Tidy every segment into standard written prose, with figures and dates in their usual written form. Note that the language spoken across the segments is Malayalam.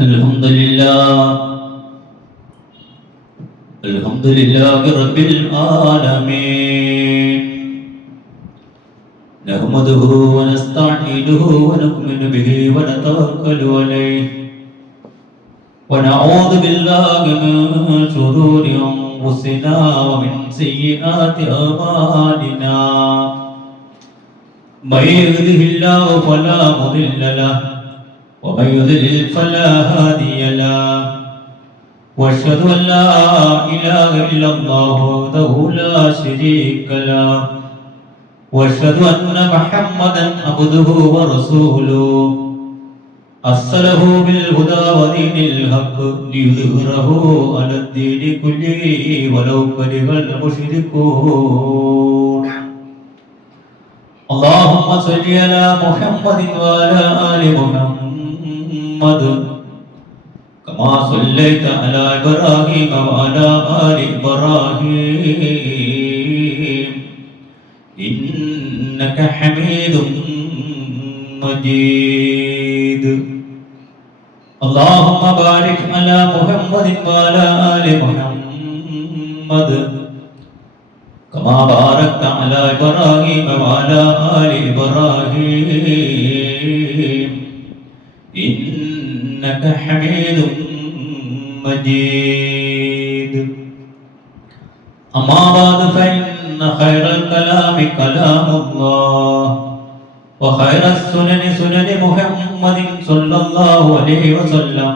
الحمد لله رب العالمين نحمده ونستعينه ونؤمن به ونتوكل عليه ونعوذ بالله من شرور أنفسنا ومن سيئات أعمالنا من يهده الله فلا مضل له ومن يضلل فلا هادي له واشهد ان لا اله الا الله وحده لا شريك له واشهد ان محمدا عبده ورسوله ارسله بالهدى ودين الحق ليظهره على الدين كله ولو كره المشركون اللهم صل على محمد وعلى ال محمد كما صليت على إبراهيم وعلى آل إبراهيم إنك حميد مجيد اللهم بارك على محمد وعلى آل محمد كما باركت على إبراهيم وعلى آل إبراهيم إنك حميد مجيد أما بعد فإن خير الكلام كلام الله وخير السنن سنن محمد صلى الله عليه وسلم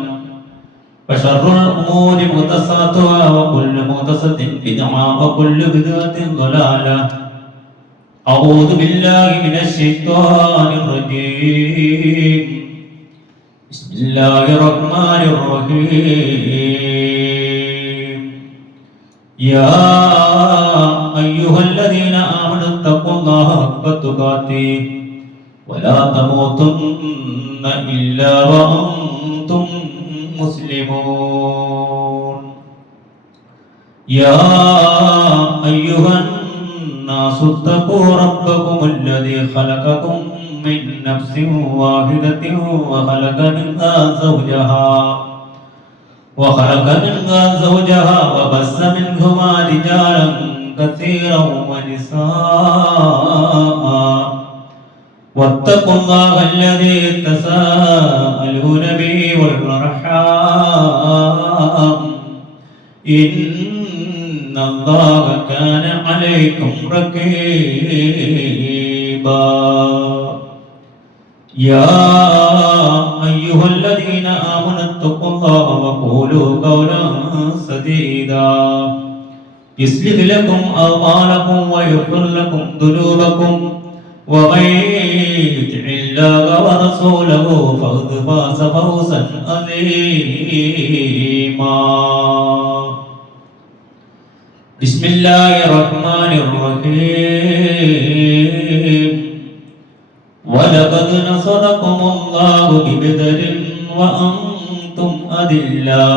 وشر الأمور محدثاتها وكل محدثة بدعة وكل بدعة ضلالة أعوذ بالله من الشيطان الرجيم بسم الله الرحمن الرحيم يا أيها الذين آمنوا اتقوا الله حق تقاته ولا تموتن إلا وأنتم مسلمون يا أيها الناس اتقوا ربكم الذي خلقكم من نفس واحدة وخلق منها زوجها وبث منهما رجالا كثيرا ونساء واتقوا الله الذي تساءلون به والأرحام إن الله كان عليكم رقيبا يا أيها الذين آمنوا اتقوا الله وقولوا قولا سديدا يصلح لكم أعمالكم ويغفر لكم ذنوبكم ومن يطع الله ورسوله فقد فاز فوزا عظيما بسم الله الرحمن الرحيم ولقد نصركم الله ببدر وأنتم أذلة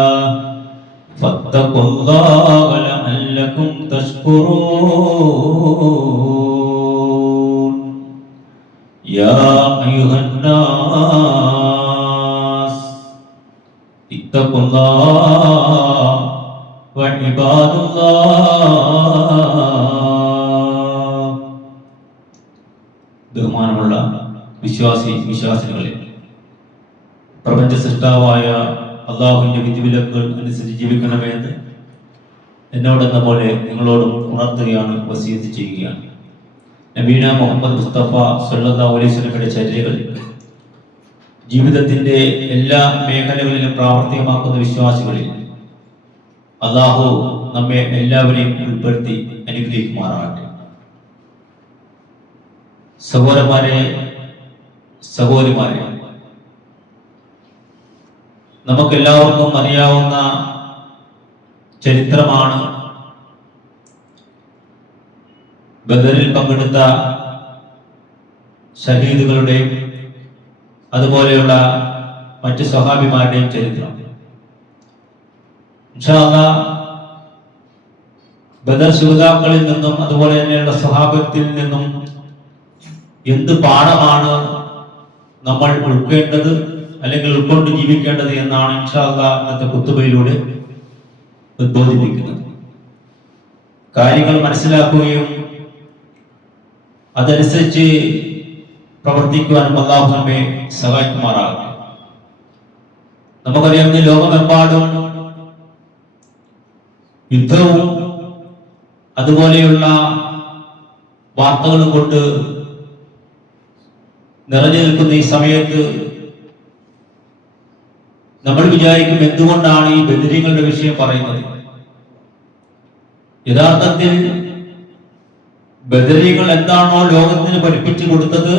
فاتقوا الله لعلكم تشكرون يا أيها الناس اتقوا الله وعباد الله ബഹുമാനമുള്ള വിശ്വാസികളെ പ്രപഞ്ച സൃഷ്ടാവായ അള്ളാഹുവിന്റെ വിധിവിലക്കുകൾ അനുസരിച്ച് ജീവിക്കണമെന്ന് എന്നോടെന്ന പോലെ നിങ്ങളോടും ഉണർത്തുകയാണ്, വസിയത്ത് ചെയ്യുകയാണ്. നബീന മുഹമ്മദ് മുസ്തഫ സല്ലല്ലാഹു അലൈഹി വസല്ലമയുടെ ചര്യകൾ ജീവിതത്തിന്റെ എല്ലാ മേഖലകളിലും പ്രാവർത്തികമാക്കുന്ന വിശ്വാസികളിൽ അള്ളാഹു നമ്മെ എല്ലാവരെയും ഉൾപ്പെടുത്തി അനുഗ്രഹിക്കുമാറാകട്ടെ. സഹോദരന്മാരെ, സഹോദരിമാരെ, നമുക്കെല്ലാവർക്കും അറിയാവുന്ന ചരിത്രമാണ് ബദറിൽ പങ്കെടുത്ത ഷഹീദുകളുടെയും അതുപോലെയുള്ള മറ്റ് സ്വഹാബിമാരുടെയും ചരിത്രം. ഇൻഷാ അല്ലാഹ് ബദർ ശുഹദാക്കളിൽ നിന്നും അതുപോലെ തന്നെയുള്ള സ്വഹാബത്തിൽ നിന്നും എന്ത് പാഠമാണ് നമ്മൾ ഉൾക്കേണ്ടത് അല്ലെങ്കിൽ ഉൾക്കൊണ്ട് ജീവിക്കേണ്ടത് എന്നാണ് ഇൻഷാ അല്ലാഹ് ഇന്നത്തെ ഖുതുബയിലൂടെ ഉദ്ബോധിപ്പിക്കുന്നത്. കാര്യങ്ങൾ മനസ്സിലാക്കുകയും അതനുസരിച്ച് പ്രവർത്തിക്കുവാനും അല്ലാഹു നമ്മെ സഹായിക്കുമാറാകട്ടെ. നമുക്കറിയാം, ഇന്ന് ലോകമെമ്പാടും യുദ്ധവും അതുപോലെയുള്ള വാർത്തകളും കൊണ്ട് നിറഞ്ഞു നിൽക്കുന്ന ഈ സമയത്ത് നമ്മൾ വിചാരിക്കും, എന്തുകൊണ്ടാണ് ഈ ബദരീങ്ങളുടെ വിഷയം പറയുന്നത്? യഥാർത്ഥത്തിൽ ബദരീങ്ങൾ എന്താണോ ലോകത്തിന് പഠിപ്പിച്ചു കൊടുത്തത്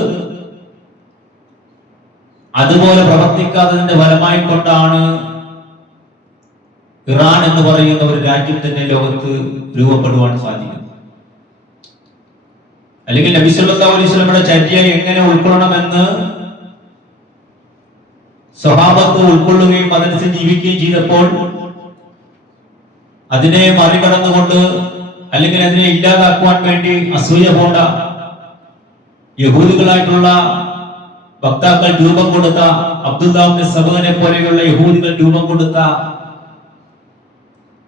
അതുപോലെ പ്രവർത്തിക്കാത്തതിന്റെ ഫലമായി കൊണ്ടാണ് ഇറാൻ എന്ന് പറയുന്ന ഒരു രാജ്യം തന്നെ ലോകത്ത് രൂപപ്പെടുവാൻ സാധിക്കുന്നത്. അല്ലെങ്കിൽ നബി സല്ലല്ലാഹു അലൈഹി വസല്ലമയുടെ ചര്യ എങ്ങനെ ഉൾക്കൊള്ളണമെന്ന് സ്വഹാബത്ത് ഉൾക്കൊള്ളുകയും അതനുസരിച്ച് ജീവിക്കുകയും ചെയ്തപ്പോൾ അതിനെ മറികടന്നുകൊണ്ട് അല്ലെങ്കിൽ അതിനെ ഇല്ലാതാക്കുവാൻ വേണ്ടി അസൂയ പോണ്ട യഹൂദികളായിട്ടുള്ള വക്താക്കൾ രൂപം കൊടുത്ത അബ്ദുല്ലാഹിബ്നു സബഅനെ പോലെയുള്ള യഹൂദികൾ രൂപം കൊടുത്ത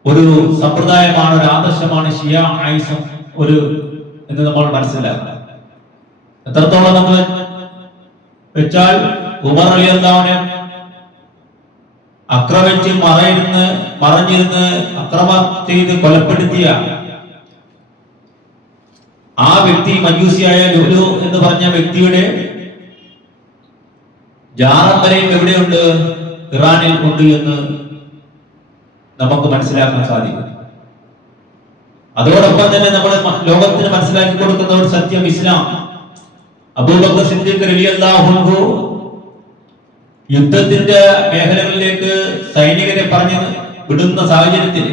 ഒരു സമ്പ്രദായമാണ്, ഒരു ആദർശമാണ് ഷിയാഇസം എന്ന് നമ്മൾ മനസ്സിലാക്കണം. എത്രത്തോളം നമ്മൾ വെച്ചാൽ ഉമർ റളിയല്ലാഹു അൻഹു ആക്രമിച്ച് മറഞ്ഞിരുന്ന് അക്രമം ചെയ്ത് കൊലപ്പെടുത്തിയ ആ വ്യക്തി, മജൂസിയായ ലുലു എന്ന് പറഞ്ഞ വ്യക്തിയുടെ ജാറം വരെയും എവിടെയുണ്ട്? ഇറാനിൽ ഉണ്ട് എന്ന് നമുക്ക് മനസ്സിലാക്കാൻ സാധിക്കും. അതോടൊപ്പം തന്നെ നമ്മൾ ലോകത്തിന് മനസ്സിലാക്കി കൊടുക്കുന്ന ഒരു സത്യം ഇസ്ലാം. അബൂബക്കർ സിദ്ദീഖ് റളിയല്ലാഹു അൻഹു യുദ്ധത്തിന്റെ മേഖലകളിലേക്ക് സൈനികരെ പറഞ്ഞു വിടുന്ന സാഹചര്യത്തിൽ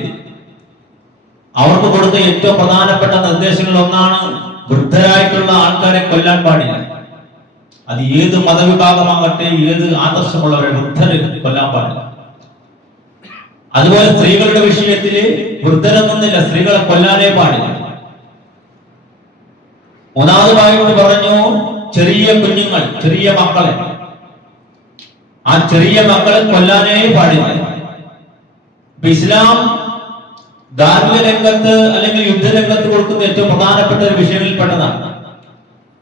അവർക്ക് കൊടുത്ത ഏറ്റവും പ്രധാനപ്പെട്ട നിർദ്ദേശങ്ങൾ ഒന്നാണ്, വൃദ്ധരായിട്ടുള്ള ആൾക്കാരെ കൊല്ലാൻ പാടില്ല. അത് ഏത് മതവിഭാഗമാകട്ടെ, ഏത് ആദർശമുള്ളവരെ വൃദ്ധരെ കൊല്ലാൻ പാടില്ല. അതുപോലെ സ്ത്രീകളുടെ വിഷയത്തിൽ വൃദ്ധരെന്നൊന്നില്ല, സ്ത്രീകളെ കൊല്ലാനേ പാടില്ല. മൂന്നാമതായിട്ട് പറഞ്ഞു, ചെറിയ കുഞ്ഞുങ്ങൾ, ചെറിയ മക്കളെ, ആ ചെറിയ മക്കളെ കൊല്ലാനേ പാടില്ല. ഇസ്ലാം ധാർമ്മിക രംഗത്ത് അല്ലെങ്കിൽ യുദ്ധരംഗത്ത് കൊടുക്കുന്ന ഏറ്റവും പ്രധാനപ്പെട്ട ഒരു വിഷയങ്ങളിൽപ്പെട്ടതാണ്.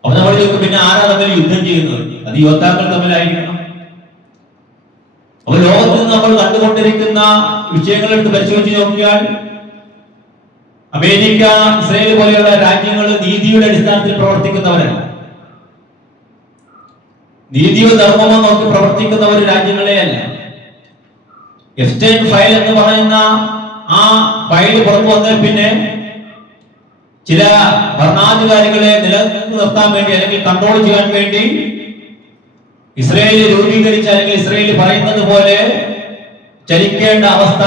അപ്പൊ നമ്മൾ ചോദിക്കും, പിന്നെ ആരാ തമ്മിൽ യുദ്ധം ചെയ്യുന്നത്? അത് യോദ്ധാക്കൾ തമ്മിലായിരിക്കണം. അപ്പൊ ലോകത്ത് നമ്മൾ കണ്ടുകൊണ്ടിരിക്കുന്ന വിഷയങ്ങളെടുത്ത് പരിശോധിച്ച് നോക്കിയാൽ അമേരിക്ക, ഇസ്രായേൽ പോലെയുള്ള രാജ്യങ്ങൾ നീതിയുടെ അടിസ്ഥാനത്തിൽ പ്രവർത്തിക്കുന്നവരല്ല. നീതിയോ ധർമ്മമോ നോക്കി പ്രവർത്തിക്കുന്ന ഒരു രാജ്യങ്ങളെ അല്ല. എഫ്സ്റ്റൈൻ ഫയൽ എന്ന് പറയുന്ന ആ ഫയൽ പുറത്തു വന്നതിൽ പിന്നെ ചില ഭരണാധികാരികളെ നിലനിർത്താൻ വേണ്ടി അല്ലെങ്കിൽ കൺട്രോൾ ചെയ്യാൻ വേണ്ടി ഇസ്രായേൽ രൂപീകരിച്ച അല്ലെങ്കിൽ ഇസ്രായേൽ പറയുന്നത് പോലെ ചലിക്കേണ്ട അവസ്ഥ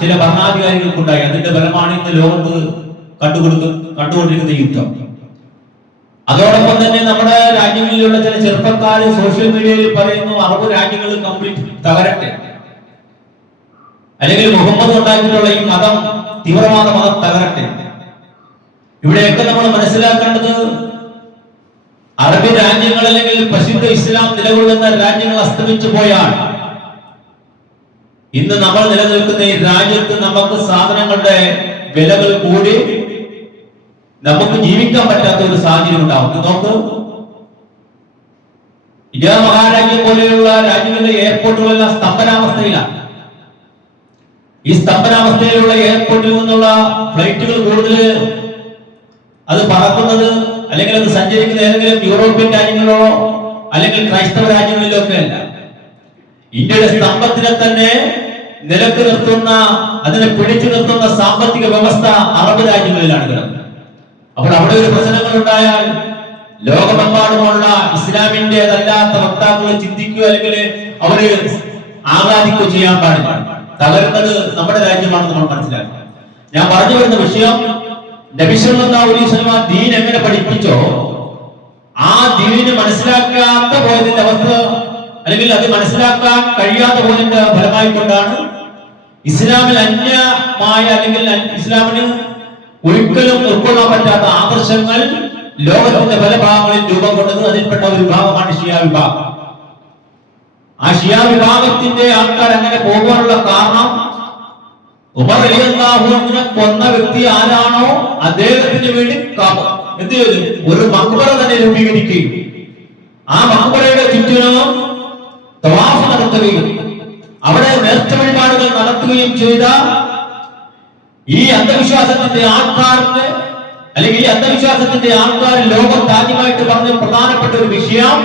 ചില ഭരണാധികാരികൾക്കുണ്ടായി. അതിന്റെ ഫലമാണ് ഇന്ന് ലോകത്ത് കണ്ടുകൊണ്ടിരിക്കുന്ന യുദ്ധം. അതോടൊപ്പം തന്നെ നമ്മുടെ രാജ്യങ്ങളിലുള്ള ചില ചെറുപ്പക്കാർ സോഷ്യൽ മീഡിയയിൽ പറയുന്നു, അറബ് രാജ്യങ്ങൾ കംപ്ലീറ്റ് തകരട്ടെ, അല്ലെങ്കിൽ മുഹമ്മദ് ഉണ്ടാക്കിയിട്ടുള്ള ഈ മതം, തീവ്രവാദ മതം തകരട്ടെ. ഇവിടെയൊക്കെ നമ്മൾ മനസ്സിലാക്കേണ്ടത്, അറബി രാജ്യങ്ങൾ അല്ലെങ്കിൽ പ്രസിദ്ധ ഇസ്ലാം നിലകൊള്ളുന്ന രാജ്യങ്ങൾ അസ്തമിച്ചു പോയാൽ ഇന്ന് നമ്മൾ നിലനിൽക്കുന്ന ഈ രാജ്യത്ത് നമുക്ക് സാധനങ്ങളുടെ വിലകൾ കൂടി നമുക്ക് ജീവിക്കാൻ പറ്റാത്ത ഒരു സാഹചര്യം ഉണ്ടാവും. നോക്ക്, ഇന്ത്യ മഹാരാജ്യം പോലെയുള്ള രാജ്യങ്ങളിലെ എയർപോർട്ടുകളെല്ലാം സ്തംഭനാവസ്ഥയിലാണ്. ഈ സ്തംഭനാവസ്ഥയിലുള്ള എയർപോർട്ടിൽ നിന്നുള്ള ഫ്ലൈറ്റുകൾ കൂടുതൽ അത് പറക്കുന്നത് അല്ലെങ്കിൽ അത് സഞ്ചരിക്കുന്ന ഏതെങ്കിലും യൂറോപ്യൻ രാജ്യങ്ങളിലോ അല്ലെങ്കിൽ ക്രൈസ്തവ രാജ്യങ്ങളിലോ ഒക്കെ അല്ല. ഇന്ത്യയുടെ സ്തംഭത്തിനെ തന്നെ നിലക്ക് നിർത്തുന്ന, അതിനെ പിടിച്ചു നിർത്തുന്ന സാമ്പത്തിക വ്യവസ്ഥ അറബ് രാജ്യങ്ങളിലാണ് കിടക്കുന്നത്. അപ്പോൾ അവിടെ ഒരു പ്രശ്നങ്ങൾ ഉണ്ടായാൽ ലോകമെമ്പാടുമുള്ള ഇസ്ലാമിന്റേതല്ലാത്ത വക്താക്കൾ ചിന്തിക്കുക അല്ലെങ്കിൽ അവര് ആഹ്ലാദിക്കുകയോ ചെയ്യാൻ പാടില്ല. തകരുന്നത് നമ്മുടെ രാജ്യമാണെന്ന് നമ്മൾ മനസ്സിലാക്കുക. ഞാൻ പറഞ്ഞു വരുന്ന വിഷയം, നബി സല്ലല്ലാഹു അലൈഹി വസല്ലം ദീൻ എങ്ങനെ പഠിപ്പിച്ചോ ആ ദീനിന് മനസ്സിലാക്കാത്ത പോയതിന്റെ അവസ്ഥ അല്ലെങ്കിൽ അത് മനസ്സിലാക്കാൻ കഴിയാത്ത പോയതിന്റെ ഫലമായി കൊണ്ടാണ് ഇസ്ലാമിൽ അന്യമായ അല്ലെങ്കിൽ ഇസ്ലാമിന് ഒരിക്കലും ഉൾക്കൊള്ളാൻ പറ്റാത്ത ആദർശങ്ങൾ ലോകത്തിന്റെ പല ഭാഗങ്ങളിൽ രൂപം കൊണ്ടത്. അതിൽപ്പെട്ട ഒരു വിഭാഗമാണ് ഷിയ വിഭാഗം. ആ ഷിയ വിഭാഗത്തിന്റെ ആൾക്കാർ അങ്ങനെ പോകാനുള്ള കാരണം ഉമർ റളിയല്ലാഹു അൻഹുവിനെ കൊന്ന വ്യക്തി ആരാണോ അദ്ദേഹത്തിന് വേണ്ടി എന്ത് ചെയ്തു? ഒരു മഖ്ബറ തന്നെ രൂപീകരിക്കുകയും ആ മഖ്ബറയുടെ ചുറ്റിനും തവാഫ് നടത്തുകയും അവിടെ നേർച്ച വഴിപാടുകൾ നടത്തുകയും ചെയ്ത ഈ അന്ധവിശ്വാസത്തിന്റെ ആൾക്കാർക്ക്, അല്ലെങ്കിൽ ഈ അന്ധവിശ്വാസത്തിന്റെ ആൾക്കാർ ലോകത്ത് ആദ്യമായിട്ട് പറഞ്ഞ പ്രധാനപ്പെട്ട ഒരു വിഷയം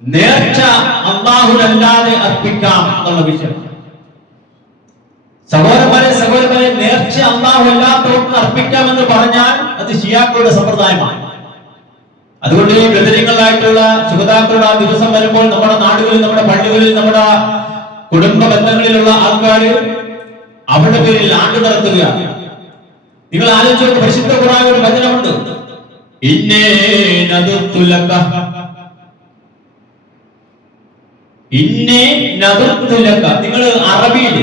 നേർച്ച അല്ലാഹുവല്ലാതെ അർപ്പിക്കാം എന്നുള്ള വിഷയം. സഹോദരന്മാരെ നേർച്ച അല്ലാഹുവല്ലാത്തവർക്ക് അർപ്പിക്കാമെന്ന് പറഞ്ഞാൽ അത് ശിയാക്കളുടെ സമ്പ്രദായമാണ്. അതുകൊണ്ട് ഈ ബദരീങ്ങളായിട്ടുള്ള ശുഹദാക്കളുടെ ആ ദിവസം വരുമ്പോൾ നമ്മുടെ നാടുകളിൽ, നമ്മുടെ പള്ളികളിൽ, നമ്മുടെ കുടുംബ ബന്ധങ്ങളിലുള്ള ആൾക്കാര് അവരുടെ പേരിൽ ആണ്ട് നടത്തുകയാണ്. നിങ്ങൾ ആലോചിച്ച് പരിശുദ്ധ ഖുർആനിൽ ഒരു വചനമുണ്ട്, ഇന്നേ നദുർത്തു ലക, ഇന്നേ നദുർത്തു ലക. നിങ്ങൾ അറബിയിൽ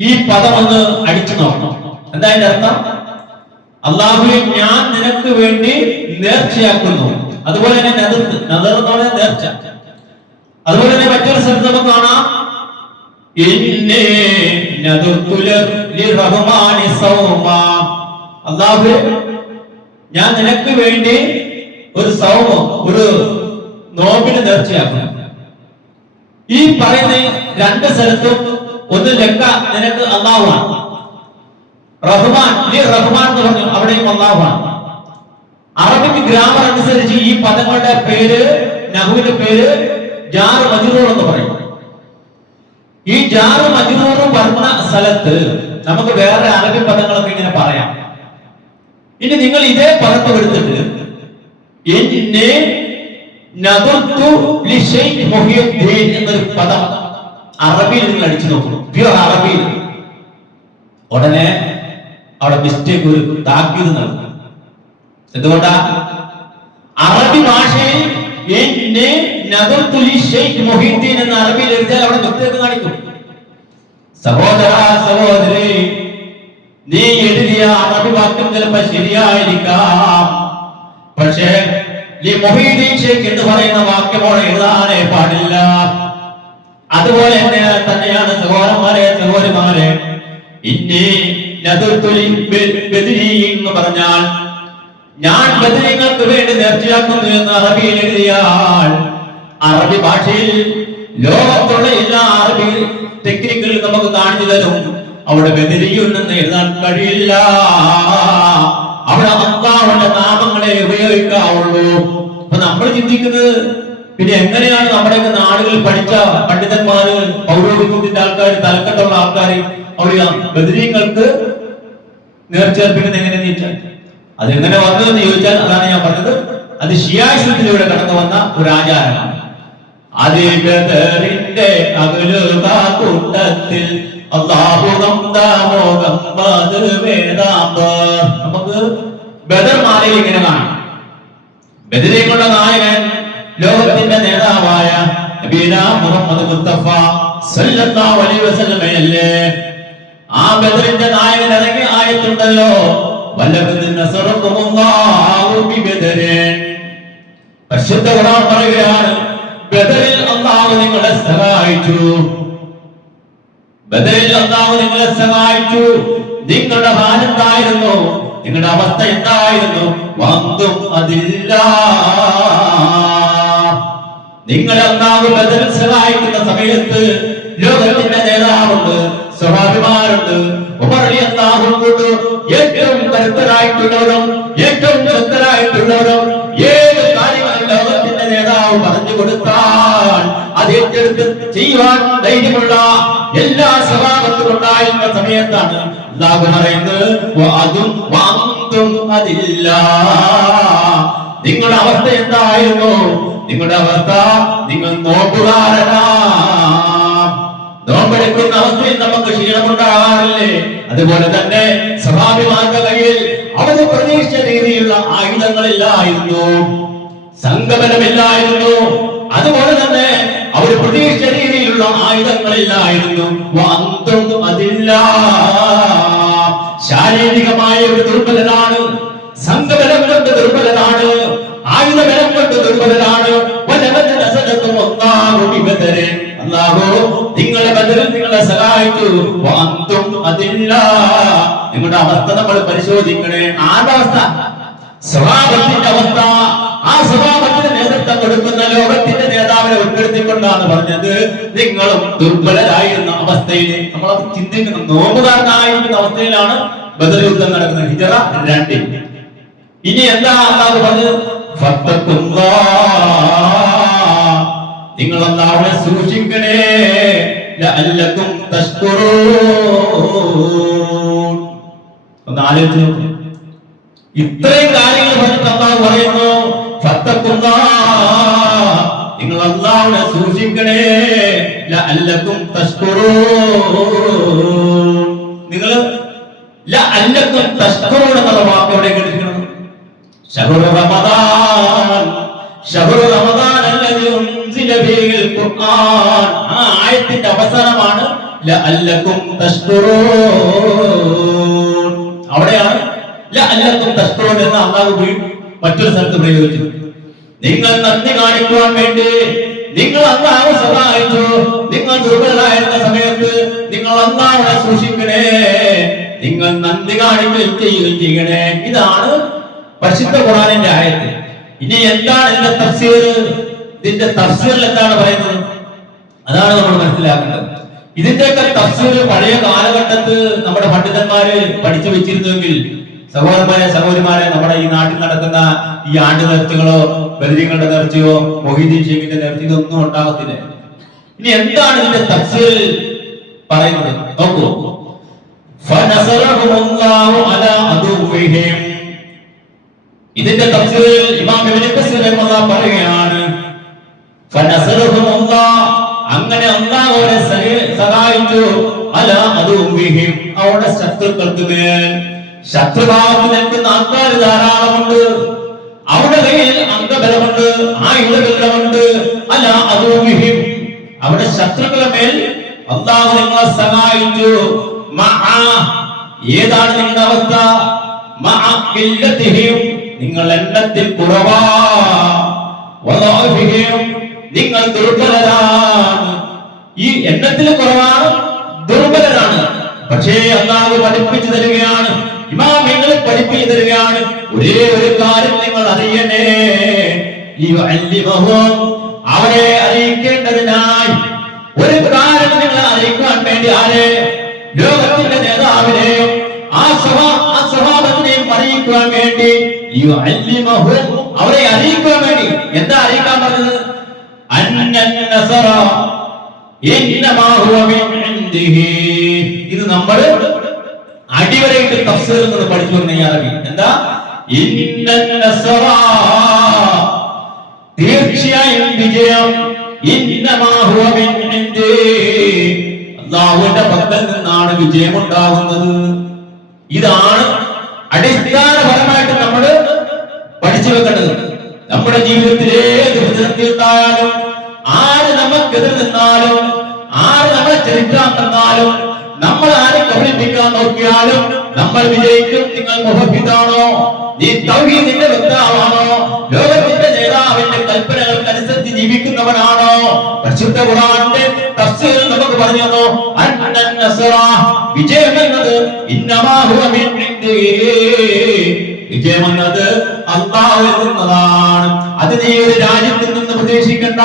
ഈ പദം ഒന്ന് അടിച്ചു നോക്കണം. എന്താ അതിന്റെ അർത്ഥം? അല്ലാഹുവേ, ഞാൻ നിനക്ക് വേണ്ടി നേർച്ചയാക്കുന്നു. അതുപോലെ തന്നെ നദർ എന്ന് പറഞ്ഞാൽ നേർച്ച. അതുപോലെ തന്നെ മറ്റൊരു സ്ഥലത്ത് നമുക്ക് കാണാം, ഇന്നേ നദർതു ലിറഹ്മാനി സൗമാ. അല്ലാഹുവേ, ഞാൻ നിനക്ക് വേണ്ടി ഒരു സൗമം, ഒരു നോമ്പിന് നേർച്ചയാക്കുന്നു. ഈ പറയുന്ന രണ്ട് സ്ഥലത്തും ഒന്ന് ലക്ക നിനക്ക് അല്ലാഹുവാണ്, റഹ്മാൻ റഹ്മാൻ എന്ന് പറഞ്ഞു അവിടെയും അല്ലാഹുവാണ്. അറബിക് ഗ്രാമർ അനുസരിച്ച് ഈ പദങ്ങളുടെ പേര്, നഹുവിന്റെ പേര് ജാർ മജ്റൂർ എന്ന് പറയും. ഈ ജാർ മജ്റൂർ പറഞ്ഞ സ്ഥലത്ത് നമുക്ക് വേറെ അറബി പദങ്ങളൊക്കെ ഇങ്ങനെ പറയാം. ഇനി നിങ്ങൾ ഇതേ പദം എടുത്തിട്ട് ഇന്നേ നദർതു ലിശൈഖ് മുഹിയുദ്ദീൻ എന്നൊരു പദം അറബിയിൽ നിങ്ങൾ അടിച്ചു നോക്കൂ, പ്യൂർ അറബിയിൽ, ഉടനെ അവിടെ മിസ്റ്റേക്ക്, ഒരു താക്കീത് നടക്കും. എന്തുകൊണ്ടാ? അറബി ഭാഷയിൽ എന്ന അറബിയിൽ എഴുതിയാൽ അവിടെ മിസ്റ്റേക്ക് കാണിക്കും. സഹോദര സഹോദരി, നീ എഴുതിയ അറബി വാക്യം ചിലപ്പോൾ ശരിയായിരിക്കാം, പക്ഷേ ഈ മൊഹീദ്ദീൻ ഷെയ്ഖ് എന്ന് പറയുന്ന വാക്യമോടെ എഴുതാനേ പാടില്ല. അതുപോലെ തന്നെയാണ് സഹോദരന്മാരെ സഹോദരിമാരെ, ഇന്നീ നദർതുൽ ബദരീൻ എന്ന് പറഞ്ഞാൽ ഞാൻ ബദരീങ്ങൾക്ക് വേണ്ടി നേർച്ചയാക്കുന്നു എന്ന് അറബിയിൽ എഴുതിയാൽ അറബി ഭാഷയിൽ ലോകത്തുള്ള എല്ലാ അറബി ടെക്നിക്കുകൾ നമുക്ക് കാണിച്ചു തരും. അവിടെ ബദരീൻ എന്ന് എഴുതാൻ കഴിയില്ല. അവിടെ അല്ലാഹുവിന്റെ നാമങ്ങളെ ഉപയോഗിക്കാവുള്ളൂ. അപ്പൊ നമ്മൾ ചിന്തിക്കുന്നത്, പിന്നെ എങ്ങനെയാണ് നമ്മുടെയൊക്കെ നാടുകളിൽ പഠിച്ച പണ്ഡിതന്മാര്, പൗരോഹിത്യത്തിന്റെ ആൾക്കാർ, തലക്കെട്ടുള്ള ആൾക്കാർ അവിടെ ബദരീങ്ങൾക്ക് നേർച്ചേർപ്പിക്കുന്നത് എങ്ങനെ നീച്ചാൽ അതെങ്ങനെ വന്നതെന്ന് ചോദിച്ചാൽ അതാണ് ഞാൻ പറഞ്ഞത്, അത് ശിയായിസത്തിലൂടെ കടന്നു വന്ന ഒരു ആചാരമാണ്. അതിന്റെ കൂട്ടത്തിൽ നമുക്ക് ബദർമാലയിൽ ഇങ്ങനെ കാണാം. ബദരീങ്ങളുടെ നായകൻ, ലോകത്തിന്റെ നേതാവായ നബീനാ മുഹമ്മദ് മുസ്തഫ സല്ലല്ലാഹു അലൈഹി വസല്ലമയല്ലേ. ആ ബദറിന്റെ നായകൻ ഇറങ്ങിയ ആയത്തുണ്ടല്ലോ, വല്ലഖദ് നസറകുമുല്ലാഹു ബിബദരിൻ. പരിശുദ്ധ ഖുർആൻ പറയുകയാണ്, ബദറിൽ അല്ലാഹു നിങ്ങളെ സഹായിച്ചു. ബദറിൽ അല്ലാഹു നിങ്ങളെ സഹായിച്ചു. നിങ്ങളുടെ ഹാൽ എന്തായിരുന്നു? നിങ്ങളുടെ അവസ്ഥ എന്തായിരുന്നു? വന്തും അതില്ല. നിങ്ങളെ അല്ലാഹു ബദറിൽ സഹായിക്കുന്ന സമയത്ത് ലോകത്തിന്റെ നേതാവുണ്ട്, സ്വഹാബിമാരുണ്ട്, ഉമർ റളിയല്ലാഹു അൻഹു ഏറ്റവും കരുത്തരായിട്ടുള്ളവരും ഏറ്റവും ശക്തരായിട്ടുള്ളവരും ഏത് കാര്യങ്ങളും ലോകത്തിന്റെ നേതാവ് പറഞ്ഞു കൊടുത്താൽ അത് ഏറ്റെടുത്ത് ചെയ്യുവാൻ ധൈര്യമുള്ള എല്ലാ സ്വഭാവത്തും ഉണ്ടായിരുന്ന സമയത്താണ് അല്ലാഹു പറയുന്നത്, അതും വാന്തും അതില്ല. നിങ്ങളുടെ അവസ്ഥ എന്തായിരുന്നു? നിങ്ങളുടെ അവസ്ഥ, നിങ്ങൾ നോമ്പുകാരനാ. നോമ്പെടുക്കുന്ന അവസ്ഥയിൽ നമുക്ക് ക്ഷീണമുണ്ടാകാറില്ലേ? അതുപോലെ തന്നെ സ്വഭാവിമാരുടെ കയ്യിൽ അവര് പ്രതീക്ഷിച്ച രീതിയിലുള്ള ആയുധങ്ങളില്ലായിരുന്നു, സംഗമനമില്ലായിരുന്നു. അതുപോലെ തന്നെ അവർ പ്രതീക്ഷിച്ച രീതിയിലുള്ള ആയുധങ്ങളില്ലായിരുന്നു. അതില്ല. ശാരീരികമായ ഒരു ദുർബലനാണ്, സംഗമനം കൊണ്ട് ദുർബലനാണ്, ആയുധബലം കൊണ്ട് ദുർബലനാണ്. സഹോദരരെ, അല്ലാഹു നിങ്ങളെ ബദറിൽ നിങ്ങളെ സഹായിച്ചു. വഅന്തും അതില്ല. നിങ്ങളുടെ അവസ്ഥ നമ്മൾ പരിശോധിക്കണേ. ആരുടെ അവസ്ഥ? സ്വഭാവത്തിന്റെ അവസ്ഥ. ആ സ്വഭാവത്തിന് നേതൃത്വം കൊടുക്കുന്ന ലോകത്തിന്റെ നേതാവിനെ ഉൾപ്പെടുത്തിക്കൊണ്ടാണ് പറഞ്ഞത്, നിങ്ങളും ദുർബലരായിരുന്ന അവസ്ഥയിൽ. നമ്മൾ ചിന്തിക്കണം, നോമ്പുകാരനായിരുന്ന അവസ്ഥയിലാണ് ബദർ യുദ്ധം നടക്കുന്നത്. ഹിജറ 2. ഇനി എന്താ അല്ലാഹു പറഞ്ഞത്? നിങ്ങൾ അല്ലാഹുവിനെ സൂക്ഷിക്കണേ, ലഅല്ലകും തഷ്കുറൂൻ. ഒന്ന് ആലോചിച്ച് നോക്കൂ. ഇത്രയും കാര്യങ്ങൾ പറഞ്ഞിട്ട് അല്ലാഹു പറയുന്നു, നിങ്ങൾ അല്ലാഹുവിനെ സൂക്ഷിക്കണേ, ലഅല്ലകും തഷ്കുറൂൻ. നിങ്ങൾ ലഅല്ലകും തഷ്കുറൂൻ എന്ന വാക്ക് എവിടെ കേട്ടിരിക്കണം? ശഹ്റു റമദാൻ, ശഹ്റു റമദാൻ അല്ലദീ ഉൻസില ഫീഹിൽ ഖുർആൻ. ആ ആയത്തിന്റെ അവസാനമാണ് ലഅല്ലകും തഷ്കുറൂൻ. അവിടെയാണ് ലഅല്ലകും തഷ്കുറൂൻ എന്ന് അല്ലാഹു മറ്റൊരു സ്ഥലത്ത് പ്രയോഗിച്ചു. നിങ്ങൾ നന്ദി കാണിക്കുവാൻ വേണ്ടി നിങ്ങൾ അല്ലാഹു സഹായിച്ചു. നിങ്ങൾ ദുർബലരായിരുന്ന സമയത്ത് നിങ്ങൾ അല്ലാഹുവിനെ സൂക്ഷിക്കണേ, നിങ്ങൾ നന്ദി കാണിക്കുകയും ചെയ്യുകയും ചെയ്യണേ. ഇതാണ് പരിശുദ്ധ ഖുർആനിന്റെ ആയത്ത്. ഇനി എന്താണ് ഇതിന്റെ തഫ്സീർ? ഇതിന്റെ തഫ്സീറിൽ എന്താണ് പറയുന്നത്? അതാണ് നമ്മൾ മനസ്സിലാക്കേണ്ടത്. ഇതിന്റെയൊക്കെ തഫ്സീർ പഴയ കാലഘട്ടത്ത് നമ്മുടെ പണ്ഡിതന്മാര് പഠിച്ചു വെച്ചിരുന്നുവെങ്കിൽ, സഹോദരന്മാരെ സഹോദരിമാരെ, നമ്മുടെ ഈ നാട്ടിൽ നടക്കുന്ന ഈ ആണ്ട് നേർച്ചകളോ ബദരീങ്ങളുടെ നേർച്ചയോ മൊഹീദ്ദീൻ ഷെയ്ഖിന്റെ നേർച്ച ഇതൊന്നും ഉണ്ടാകത്തില്ല. ഇനി എന്താണ് ഇതിന്റെ തഫ്സീർ പറയുന്നത്? നോക്കൂ. ഫനസറഹുമുല്ലാഹു അലാ അദുവ്വിഹിം. ഇതിന്റെ തഫ്സീറിൽ ഇമാം ഇബ്നു കസീർ റഹിമഹുല്ലാഹ് പറയുകയാണ്, ഫനസറഹുമുല്ലാഹ്, അങ്ങനെ അല്ലാഹു അവരെ സഹായിച്ചു, അലാ അദുവ്വിഹിം, അവരുടെ ശത്രുക്കൾക്ക് മേൽ. ശത്രുഭാവത്തിൽ നിൽക്കുന്ന ആൾക്കാർ ധാരാളമുണ്ട്. അവരുടെ കയ്യിൽ അംഗബലമുണ്ട്, ആയുധബലമുണ്ട്. അലാ അദുവ്വിഹിം, അവരുടെ ശത്രുക്കളുടെ മേൽ അല്ലാഹു നിങ്ങളെ സഹായിച്ചു. ഏതാണ് നിങ്ങളുടെ അവസ്ഥ? നിങ്ങൾ എണ്ണത്തിൽ കുറവാ, നിങ്ങൾ ദുർബലരാണ്. ഈ എണ്ണത്തിൽ കുറവാണ്, ദുർബലരാണ്. പക്ഷേ അല്ലാഹു പഠിപ്പിച്ചു തരികയാണ്, ഇമാമിങ്ങൾ പഠിപ്പിച്ചു തരികയാണ്, ഒരേ ഒരു കാര്യം നിങ്ങൾ അറിയണേ. അവരെ അറിയിക്കേണ്ടതിനായി ഒരു കാര്യം നിങ്ങളെ അറിയിക്കാൻ വേണ്ടി. ആരെ? ലോകത്തിന്റെ നേതാവിനെയും ആ സ്വഭാവത്തിനെയും അറിയിക്കാൻ വേണ്ടി. അവരെ അറിയിക്കാൻ വേണ്ടി. എന്താ അറിയിക്കാൻ പറഞ്ഞത്? ഇത് നമ്മൾ അടിവരയിട്ട് തഫ്സീറിൽ നിന്ന് പഠിച്ചു വന്ന അറബി. എന്താ? തീർച്ചയായും വിജയം അല്ലാഹുവിന്റെ പക്കൽ നിന്നാണ് വിജയം ഉണ്ടാകുന്നത്. ഇതാണ് അടിസ്ഥാനപരമായിട്ട് നമ്മൾ പഠിച്ചു വെക്കേണ്ടത്. നമ്മുടെ ജീവിതത്തിൽ ഏത് പ്രതിസന്ധി ഉണ്ടായാലും, ആര് നമുക്കെതിർ നിന്നാലും, ആര് നമ്മളെ ചരിത്രം തന്നാലും, നമ്മൾ ആരെ കബളിപ്പിക്കാൻ നോക്കിയാലും നമ്മൾ വിജയിക്കും. നിങ്ങൾ മുഹബ്ബിതാണോ? നീ തൗഹീദിന്റെ വക്താവാണോ? ലോകത്തിന്റെ നേതാവിന്റെ കൽപ്പനകൾക്കനുസരിച്ച് ജീവിക്കുന്നവനാണോ? പരിശുദ്ധ ഖുർആനിന്റെ തഫ്സീറിൽ നമുക്ക് പറഞ്ഞു തന്നു, വിജയം എന്നത് ഇന്നമാ ഹുവ മിൻ ഇൻദിഹി, വിജയം എന്നത് അല്ലാഹുവിൽ നിന്നതാണ്. അത് നീ ഒരു രാജ്യത്തിൽ നിന്ന് പ്രതീക്ഷിക്കണ്ട,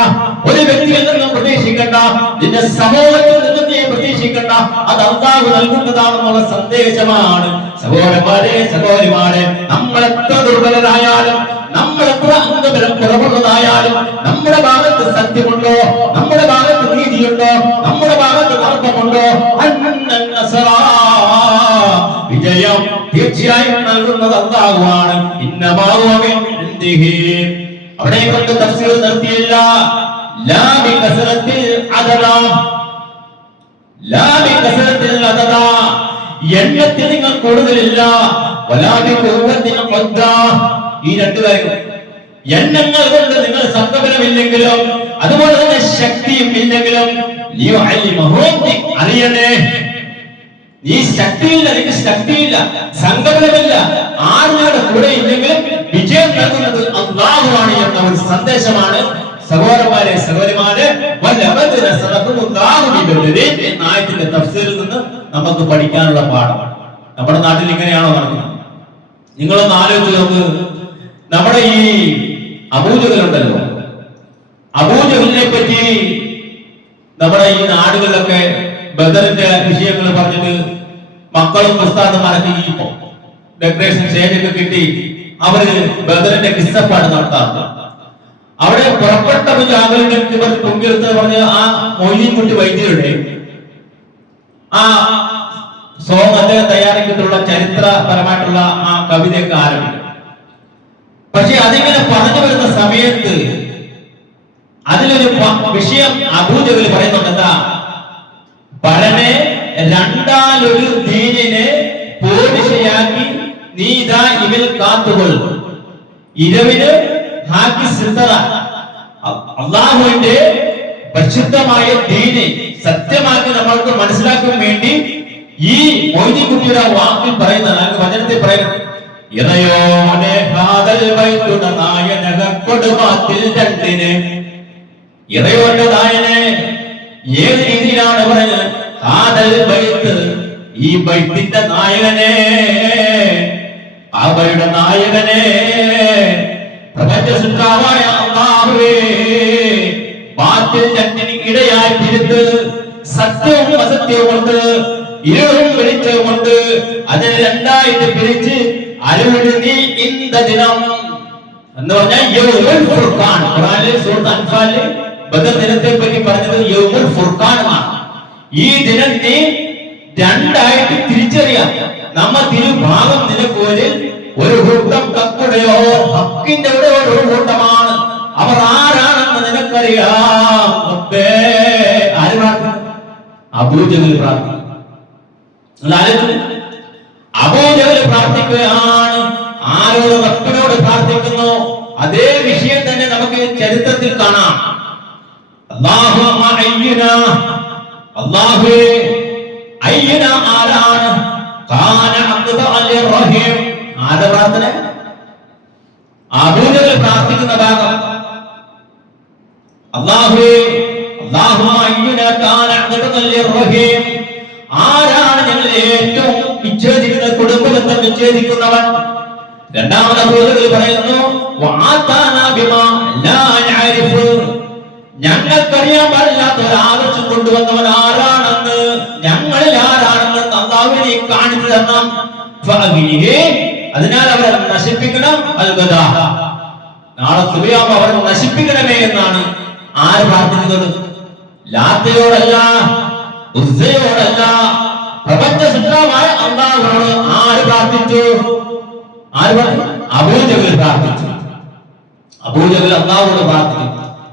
ഒരു വ്യക്തിയിൽ നിന്നും പ്രതീക്ഷിക്കണ്ട, നിന്റെ സമൂഹത്തിൽ നിന്നും നീ പ്രതീക്ഷിക്കണ്ട. അത് അല്ലാഹു നൽകുന്നതാണെന്നുള്ള സന്ദേശമാണ്. സഹോദരന്മാരെ സഹോദരിമാരെ, നമ്മൾ എത്ര ദുർബലരായാലും, നമ്മൾ എത്ര അംഗബലം കുറവുള്ളതായാലും, നമ്മുടെ ഭാഗത്ത് സത്യമുണ്ടോ, നമ്മുടെ ഭാഗത്ത് നീതിയുണ്ടോ, നമ്മുടെ ഭാഗത്ത് ധർമ്മമുണ്ടോ, വിജയം തീർച്ചയായും നൽകുന്നത് അല്ലാഹുവാണ്. അവിടെ കൊണ്ട് തഫ്സീർ നിർത്തിയില്ല. ലാ ബികസറത്തിൽ അദദ, ലാ ബികസറത്തിൽ അദദ, എണ്ണത്തിൽ നിങ്ങൾ കൂടുതലില്ല. വലാ ബിഖുവ്വത്തിൽ ഖദ്ദ, ഈ രണ്ട് കാര്യങ്ങൾ. എണ്ണങ്ങൾ കൊണ്ട് നിങ്ങൾ സംഗമനമില്ലെങ്കിലും, അതുപോലെ തന്നെ ശക്തിയും ഇല്ലെങ്കിലും, അറിയണേ, നീ ശക്തിയില്ല, നിനക്ക് ശക്തിയില്ല, സംഗമനമില്ല, ആരുടെ കൂടെ ഇല്ലെങ്കിലും വിജയം നൽകുന്നത് അല്ലാഹുവാണ് എന്ന ഒരു സന്ദേശമാണ്. സഹോദരന്മാരെ സഹോദരിമാരെ, ആയത്തിന്റെ തഫ്സീറിൽ നിന്ന് നമുക്ക് പഠിക്കാനുള്ള പാഠമാണ്. നമ്മുടെ നാട്ടിൽ ഇങ്ങനെയാണോ നടക്കുന്നത്? നിങ്ങളൊന്ന് ആലോചിച്ച് നോക്ക്. നമ്മുടെ ഈ അബൂജഹലുണ്ടല്ലോ, അബൂജഹലിനെ പറ്റി നമ്മുടെ ഈ നാടുകളിലൊക്കെ ബദറിന്റെ വിഷയങ്ങൾ പറഞ്ഞിട്ട് മക്കളും ഉസ്താദുമാരൊക്കെ ഈ ഡെക്കറേഷൻ സ്റ്റേജൊക്കെ കിട്ടി അവര് ബദറിന്റെ കിസ്സപ്പാട് നടത്താറുണ്ട്. അവിടെ പുറപ്പെട്ട ആളുകൾക്ക് ഇവർ പൊങ്കിയെടുത്ത് പറഞ്ഞ് ആ മൊയ്തീൻകുട്ടി വൈദ്യരുടെ ആ സോങ് അദ്ദേഹം തയ്യാറാക്കിയിട്ടുള്ള ചരിത്രപരമായിട്ടുള്ള ആ കവിതയൊക്കെ ആരംഭിക്കും. പക്ഷെ അതിങ്ങനെ പറഞ്ഞു വരുന്ന സമയത്ത് അതിലൊരു വിഷയം അബൂജഹൽ പറയുന്നുണ്ട്. എന്താ? പരനെ രണ്ടാലൊരു ദീനിനെ പോലീശയാക്കി നീ ഇതാ ഇവൽ കാത്തുകൊള്ളു, ഇരവിന് ഹാക്കി സിത്തറ, അള്ളാഹുവിന്റെ പരിശുദ്ധമായ ദീന് സത്യമാക്കി നമ്മൾക്ക് മനസ്സിലാക്കാൻ വേണ്ടി ഈ മൊയ്തീൻകുട്ടിയുടെ വാക്കിൽ പറയുന്നത്, വചനത്തിൽ പറയുന്നത്, ഇറയോനെ ഹാദൽ ബൈത്തുട നായനക കൊടുമാത്തിൽ രണ്ടിന്. ഇറയോന്റെ നായനെ ഏത് രീതിയിലാണ് പറയുന്നത്? ഹാദൽ ബൈത്ത്, ഈ ബൈത്തിന്റെ നായകനെ, അവയുടെ നായകനെ, പ്രപഞ്ച സൃഷ്ടാവായ അല്ലാഹുവേ, ബാത്തിൽ രണ്ടിന് ഇടയായി തിരുത്ത്, സത്യവും അസത്യവും കൊണ്ട്, ഇരുളും വെളിച്ചവും കൊണ്ട് അതിനെ രണ്ടായിട്ട് പിരിച്ച് അരുളി നീ ഇന്ത ദിനം എന്ന് പറഞ്ഞാൽ യൗമുൽ ഫുർഖാൻ. ഖുർആനിലെ സൂറത്ത് അൻഫാലിൽ ബദർ ദിനത്തെ പറ്റി പറഞ്ഞത് യൗമുൽ ഫുർഖാനാണ്. ഈ ദിനം നീ രണ്ടായിട്ട് തിരിച്ചറിയാം. നമ്മ തിരുഭാഗം നിനക്ക് ഒരു കൂട്ടം കക്കുടയോ ഹക്കിന്റെ ഒരു കൂട്ടമാണ്. അവർ ആരാണെന്ന് നിനക്കറിയാം. ആര് പ്രാർത്ഥിക്കും? അബൂജഹൽ പ്രാർത്ഥിക്കും. അബൂജഹൽ പ്രാർത്ഥിക്കുകയാണ്. ആരോട്? റബ്ബിനോട് പ്രാർത്ഥിക്കുന്നു. അതേ വിഷയം തന്നെ നമുക്ക് ചരിത്രത്തിൽ കാണാം. അല്ലാഹുവേ, അയ്യന ആരാണ്? കാന അഖ്ദഅൽ റഹീം. ആരുടെ പ്രാർത്ഥന? അബൂജഹൽ പ്രാർത്ഥിക്കുന്ന ഭാഗം. അല്ലാഹുവേ, അല്ലാഹുമ്മ അയ്യന കാന അഖ്ദഅൽ റഹീം. ആരാണ് ഞങ്ങൾ ഏറ്റവും വിച്ഛേദിക്കുന്ന കുടുംബബന്ധം വിച്ഛേദിക്കുന്നവൻ? രണ്ടാമത് അബൂജഹൽ പറയുന്നു, വഅതാന ബിമാ ലാ നഅരിഫു. ഞങ്ങൾക്കറിയാൻ പാടില്ലാത്ത ഒരു ആദർശം കൊണ്ടുവന്നവൻ ആരാണെന്ന്, ഞങ്ങളിൽ ആരാണെന്ന് അല്ലാഹുവിനെ കാണിച്ചു തരണം. അതിനാൽ അവരെ നശിപ്പിക്കണം. നാളെ സുബിയാമ അവരെ നശിപ്പിക്കണമേ എന്നാണ് ആര് പ്രാർത്ഥിക്കുന്നത്? ലാത്തയോടല്ല, ഉസ്സയോടല്ല, പ്രപഞ്ച സൃഷ്ടാവായ അല്ലാഹുവോട് ആര് പ്രാർത്ഥിച്ചു? അബൂജഹൽ പ്രാർത്ഥിച്ചു. അബൂജഹൽ അല്ലാഹുവോട് പ്രാർത്ഥിച്ചു.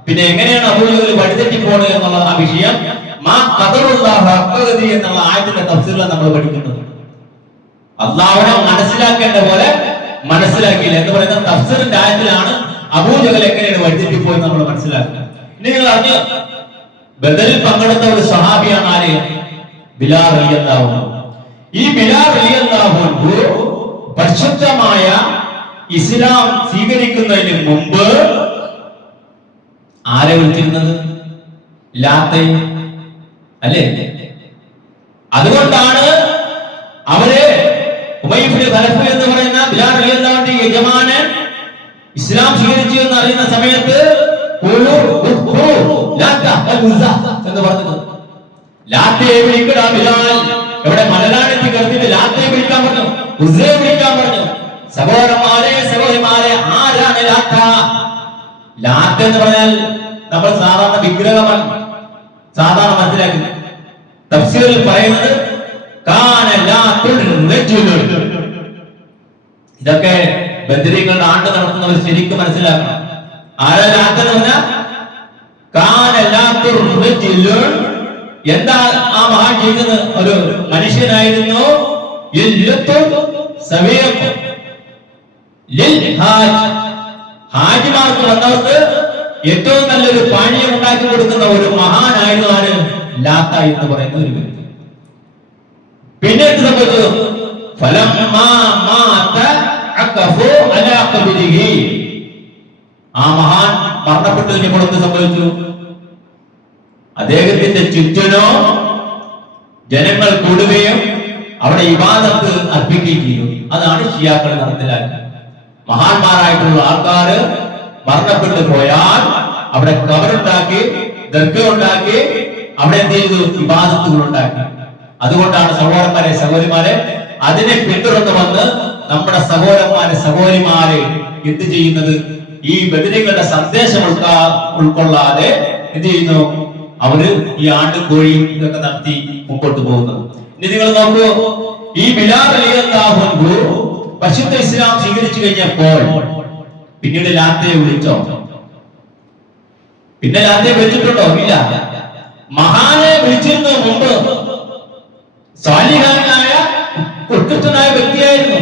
പിന്നെ എങ്ങനെയാണ് അബൂജഹൽ വഴിതെറ്റി പോണത് എന്നുള്ള ആ വിഷയം മാ ഖദറുല്ലാഹു ഹഖ്ഖദി എന്നുള്ള ആയത്തിന്റെ തഫ്സീറിൽ നമ്മൾ പഠിക്കുന്നത്. അല്ലാഹുവിനെ മനസ്സിലാക്കേണ്ട പോലെ മനസ്സിലാക്കിയില്ല എന്ന് പറയുന്ന തഫ്സീറിന്റെ ആയത്തിലാണ് അബൂജഹൽ എങ്ങനെയാണ് വഴിതെറ്റി പോയത് നമ്മൾ മനസ്സിലാക്കുന്നത്. ഇനി നിങ്ങൾ അറിഞ്ഞു, ബദറിൽ പങ്കെടുത്ത ഒരു സഹാബിയാണ് ആര്? ബിലാൽ റളിയല്ലാഹു അൻഹു. ഈ ബിലാൽ റളിയല്ലാഹു അൻഹു പരിശുദ്ധമായ ഇസ്ലാം സ്വീകരിക്കുന്നതിന് മുമ്പ് ആരെ വിളിച്ചിരുന്നത്? ലാത്തെ അല്ലേ? അതുകൊണ്ടാണ് അവരെ ഉമയ്യ ഇബ്നു ഖലഫ് എന്ന് പറയുന്ന ബിലാൽ റളിയല്ലാഹു അൻഹു യജമാനൻ ഇസ്ലാം സ്വീകരിച്ചു എന്ന് അറിയുന്ന സമയത്ത് എന്ന് പറഞ്ഞത്. ലാത്തയെ വിളിക്കടാ ബിലാൽ. എവിടെ? മലനാടിന്റെ കരുത്തിൽ ലാത്തയെ വിളിക്കാൻ പറഞ്ഞു, ഉസ്സയെ വിളിക്കാൻ പറഞ്ഞു. സഹോദരന്മാരെ, സഹോദരിമാരെ, ആരാണ് ലാത്ത? ലാത്ത എന്ന് പറഞ്ഞാൽ നമ്മൾ സാധാരണ വിഗ്രഹമാണ് സാധാരണ മനസ്സിലാക്കുന്നത്. തഫ്സീറിൽ പറയുന്നത് കാന ലാത്തുൽ റജുൽ. ഇതൊക്കെ ബദരീങ്ങളുടെ ആണ്ട് നടത്തുന്നവർ ശരിക്കും മനസ്സിലാക്കണം. ആരാ ലാത്ത എന്ന് പറഞ്ഞാൽ കാന ലാത്തുൽ റജുൽ. എന്താ ആ മഹാൻ ചെയ്യുന്നത്? ഒരു മനുഷ്യനായിരുന്നു. ഹാജിമാർക്ക് വന്നവർക്ക് ഏറ്റവും നല്ലൊരു പാനീയം ഉണ്ടാക്കി കൊടുക്കുന്ന ഒരു മഹാനായിരുന്നു ആര്? ലാത്ത എന്ന് പറയുന്ന ഒരു വ്യക്തി. പിന്നെ എന്ത് സംഭവിച്ചു? ആ മഹാൻ മരണപ്പെട്ടു കഴിഞ്ഞപ്പോൾ എന്ത് സംഭവിച്ചു? അദ്ദേഹത്തിന്റെ ചുറ്റിനോ ജനങ്ങൾ കൂടുകയും അവിടെ ഇബാദത്ത് അർപ്പിക്കുകയും ചെയ്യും. അതാണ് ഷിയാക്കൾ നടത്തിലാക്കുക. മഹാന്മാരായിട്ടുള്ള ആൾക്കാര് മരണപ്പെട്ടു പോയാൽ അവിടെ ഖബറുണ്ടാക്കി, ദർഗ ഉണ്ടാക്കി, അവിടെ എന്ത് ചെയ്തു? ഇബാദത്തുകൾ ഉണ്ടാക്കി. അതുകൊണ്ടാണ് സഹോദരന്മാരെ സഹോദരിമാരെ അതിനെ പിന്തുടർന്ന് വന്ന് നമ്മുടെ സഹോദരന്മാരെ എന്ത് ചെയ്യുന്നത്? ഈ ബദരീങ്ങളുടെ സന്ദേശം ഉൾക്കൊള്ളാതെ എന്ത് ചെയ്യുന്നു? അവര് ഈ ആണ്ടുകോഴിയും ഇതൊക്കെ നടത്തി മുമ്പോട്ട് പോകുന്നത്. ഇനി നിങ്ങൾ നോക്കൂ, ഈ ബിലാൽ റളിയല്ലാഹു അൻഹു പരിശുദ്ധ ഇസ്ലാം സ്വീകരിച്ചു കഴിഞ്ഞപ്പോൾ പിന്നീട് ലാത്തയെ വിളിച്ചോ? പിന്നെ ലാത്തയെ വിളിച്ചിട്ടുണ്ടോ? ഇല്ല. മഹാനെ വിളിച്ചിരുന്നു മുമ്പ്. സാലിഹാനായ ഉത്കൃഷ്ടനായ വ്യക്തിയായിരുന്നു.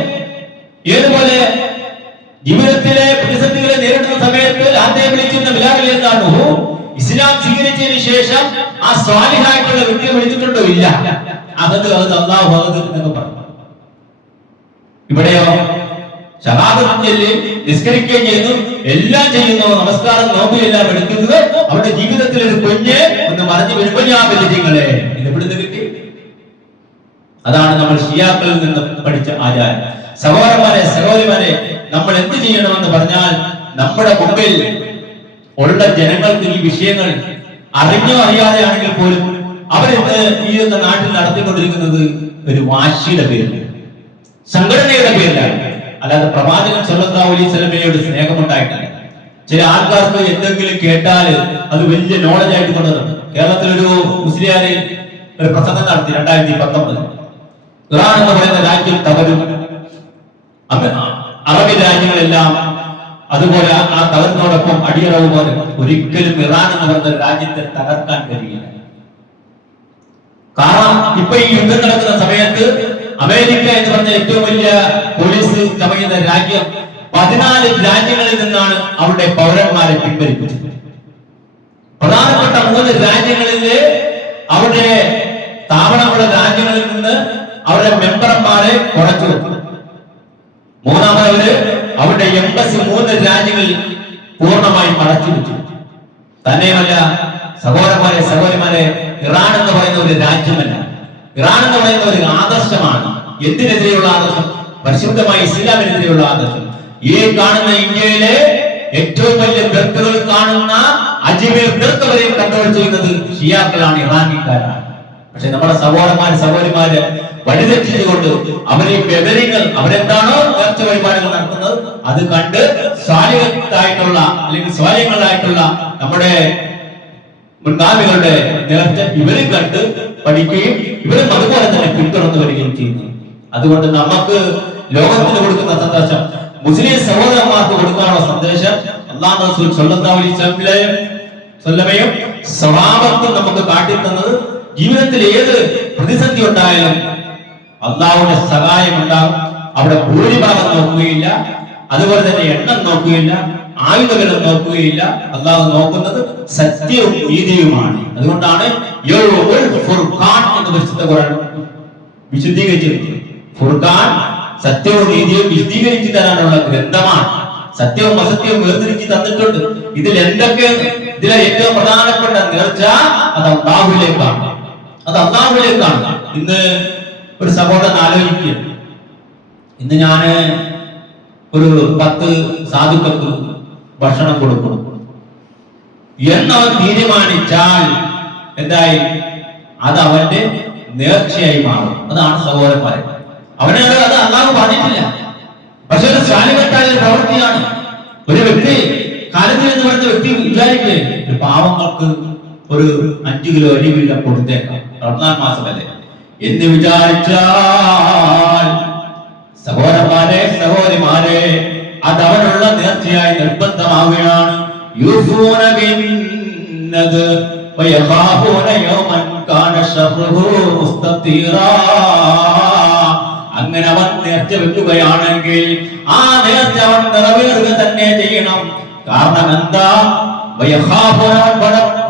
ഏതുപോലെ ജീവിതത്തിലെ പ്രതിസന്ധികളെ നേരിടുന്ന സമയത്ത് ലാത്തയെ വിളിച്ചിരുന്ന ബിലാൽ റളിയല്ലാഹു അൻഹു ഇസ്ലാം സ്വീകരിച്ചതിന് ശേഷം ആ സ്വാലിഹായിട്ടുള്ള വ്യക്തിയെ വിളിച്ചിട്ടുണ്ടോ? ഇല്ല. അത് അല്ലാഹു എന്നൊക്കെ പറഞ്ഞു. ഇവിടെയോ ഷഹാദത്ത് ചൊല്ലി നിസ്കരിക്കുകയും ചെയ്യുന്നു, എല്ലാം ചെയ്യുന്നു, നമസ്കാരം നോമ്പ് എല്ലാം എടുക്കുന്നത്. അവരുടെ ജീവിതത്തിൽ ഒരു കുഞ്ഞ് ഒന്ന് മറിഞ്ഞു വരുമ്പോൾ ഞാൻ ബലിങ്ങളെ ഇത് എവിടുന്ന് കിട്ടി? അതാണ് നമ്മൾ ഷിയാക്കളിൽ നിന്ന് പഠിച്ച ആചാരം. സഹോദരന്മാരെ സഹോദരിമാരെ നമ്മൾ എന്ത് ചെയ്യണമെന്ന് പറഞ്ഞാൽ നമ്മുടെ മുമ്പിൽ ഉള്ള ജനങ്ങൾക്ക് ഈ വിഷയങ്ങൾ അറിഞ്ഞോ അറിയാതെ ആണെങ്കിൽ പോലും അവരിന്ന് ഈ നാട്ടിൽ നടത്തിക്കൊണ്ടിരിക്കുന്നത് ഒരു വാശിയുടെ പേരിൽ, സംഘടനയുടെ പേരിലാണ്. അല്ലാതെ പ്രവാചകൻ സല്ലല്ലാഹു അലൈഹി വസല്ലമയോട് സ്നേഹമുണ്ടായിട്ടില്ല. ചില ആൾക്കാർക്ക് എന്തെങ്കിലും കേട്ടാൽ അത് വലിയ നോളജ് ആയിട്ട് കൊണ്ടുവന്നു. കേരളത്തിലൊരു മുസ്ലിയാര് ഒരു പ്രസംഗം നടത്തി 2019. ഇറാൻ എന്ന് പറയുന്ന രാജ്യം തകരും, അറബി രാജ്യങ്ങളെല്ലാം അതുപോലെ ആ തകർന്നോടൊപ്പം അടിയറവ് പോലെ ഒരിക്കലും ഇറാൻ എന്ന് പറയുന്ന രാജ്യത്തെ തകർക്കാൻ കഴിയില്ല. കാരണം ഇപ്പൊ ഈ യുദ്ധം നടക്കുന്ന സമയത്ത് അമേരിക്ക എന്ന് പറഞ്ഞ ഏറ്റവും വലിയ പോലീസ് ചമയുന്ന രാജ്യം 14 രാജ്യങ്ങളിൽ നിന്നാണ് അവരുടെ പൗരന്മാരെ പിൻവലിപ്പിച്ചത്. പ്രധാനപ്പെട്ട 3 രാജ്യങ്ങളിലെ അവരുടെ സ്ഥാപനമുള്ള രാജ്യങ്ങളിൽ നിന്ന് അവരുടെ മെമ്പർമാരെ കുറച്ചു വെച്ചു. മൂന്നാമത് അവരുടെ എംബസി 3 രാജ്യങ്ങളിൽ പൂർണ്ണമായി അടച്ചു വെച്ചു. തന്നെയുമല്ല സഹോദരന്മാരെ സഹോദരിമാരെ, ഇറാൻ എന്ന് പറയുന്ന ഒരു രാജ്യമല്ല, ഇറാൻ എന്ന് പറയുന്ന ഒരു ആദർശമാണ്. എന്തിനെതിരെയുള്ള ആദർശം? പരിശുദ്ധമായ ഇസ്ലാമിനെതിരെയുള്ള ആദർശം. ഈ കാണുന്ന ഇന്ത്യയിലെ ഏറ്റവും വലിയ ദർഗകൾ കാണുന്ന അജ്മീർ ദർഗ വരെ കൺട്രോൾ ചെയ്യുന്നത് ഷിയാക്കളാണ്, ഇറാനിക്കാരാണ്. പക്ഷെ നമ്മുടെ സഹോദരന്മാര് വഴിതെറ്റിച്ചുകൊണ്ട് അവരെ ബദരീങ്ങൾ അവരെന്താണോ നേർച്ച വഴിപാടുകൾ നടത്തുന്നത് അത് കണ്ട് സ്വാലിഹത്തായിട്ടുള്ള അല്ലെങ്കിൽ സ്വാലിഹങ്ങളായിട്ടുള്ള നമ്മുടെ മുൻഗാമികളുടെ നേർച്ച ഇവരും കണ്ട് പഠിക്കുകയും ഇവരും അതുപോലെ തന്നെ പിന്തുടർന്നു വരികയും ചെയ്യുന്നു. അതുകൊണ്ട് നമുക്ക് ലോകത്തിന് കൊടുക്കുന്ന സന്ദേശം, മുസ്ലിം സഹോദരന്മാർക്ക് കൊടുക്കാനുള്ള സന്ദേശം അല്ലാഹു റസൂൽ സ്വല്ലല്ലാഹു അലൈഹി വസല്ലമയും സ്വഹാബത്തും നമുക്ക് കാട്ടിത്തന്നത്, ജീവിതത്തിൽ ഏത് പ്രതിസന്ധി ഉണ്ടായാലും അല്ലാഹുവിന്റെ സഹായം ഉണ്ടാകും. അവിടെ ഭൂരിഭാഗം നോക്കുകയില്ല, അതുപോലെ തന്നെ എണ്ണം നോക്കുകയില്ല, ആയുധബലം നോക്കുകയില്ല. അല്ലാഹു നോക്കുന്നത് സത്യവും നീതിയുമാണ്. അതുകൊണ്ടാണ് ഫുർഖാൻ എന്ന് പരിശുദ്ധ ഖുർആൻ വിശദീകരിച്ചിരിക്കുന്നത്. ഫുർഖാൻ സത്യവും നീതിയും വിശദീകരിച്ചു തരാനുള്ള ഗ്രന്ഥമാണ്. സത്യവും അസത്യവും വേർതിരിച്ച് തന്നിട്ടുണ്ട്. ഇതിൽ എന്തൊക്കെയാണ്? ഇതിലെ ഏറ്റവും പ്രധാനപ്പെട്ട നേർച്ച അത് അല്ലാഹുവിലേക്കാണ്. ഇന്ന് ഒരു സഹോദരൻ ആലോചിക്കുക, ഇന്ന് ഞാന് ഒരു 10 സാധുക്കൾക്ക് ഭക്ഷണം കൊടുക്കും എന്നവൻ തീരുമാനിച്ചാൽ എന്തായി? അത് അവന്റെ നേർച്ചയായി മാറും. അതാണ് സഹോദരന്മാരെ. അവനെ അത് അല്ലാഹു പറഞ്ഞിട്ടില്ല. പക്ഷെ ഒരു സാലിഹത്തായ പ്രവൃത്തിയാണ്. ഒരു വ്യക്തി കാലത്തിൽ എന്ന് പറഞ്ഞ വ്യക്തി വിചാരിക്കേ ഒരു പാവങ്ങൾക്ക് ഒരു 5 കിലോ അരി വീതം കൊടുത്തേക്കാം, റമദാൻ മാസമല്ലേ എന്ന് വിചാരിച്ചാൽ സഹോദരന്മാരെ സഹോദരിമാരെ അത് അവനുള്ള നേർച്ചയായി നിർബന്ധമാവുകയാണ്. യൂഫൂന ബിന്നദ് വയഖാഫൂന യൗമൻ കാന ശർറുഹു മുസ്തതീറാ. അങ്ങനെ അവൻ നേർച്ച വെക്കുകയാണെങ്കിൽ ആ നേർച്ച അവൻ നിറവേറുക തന്നെ ചെയ്യണം. കാരണം എന്താ?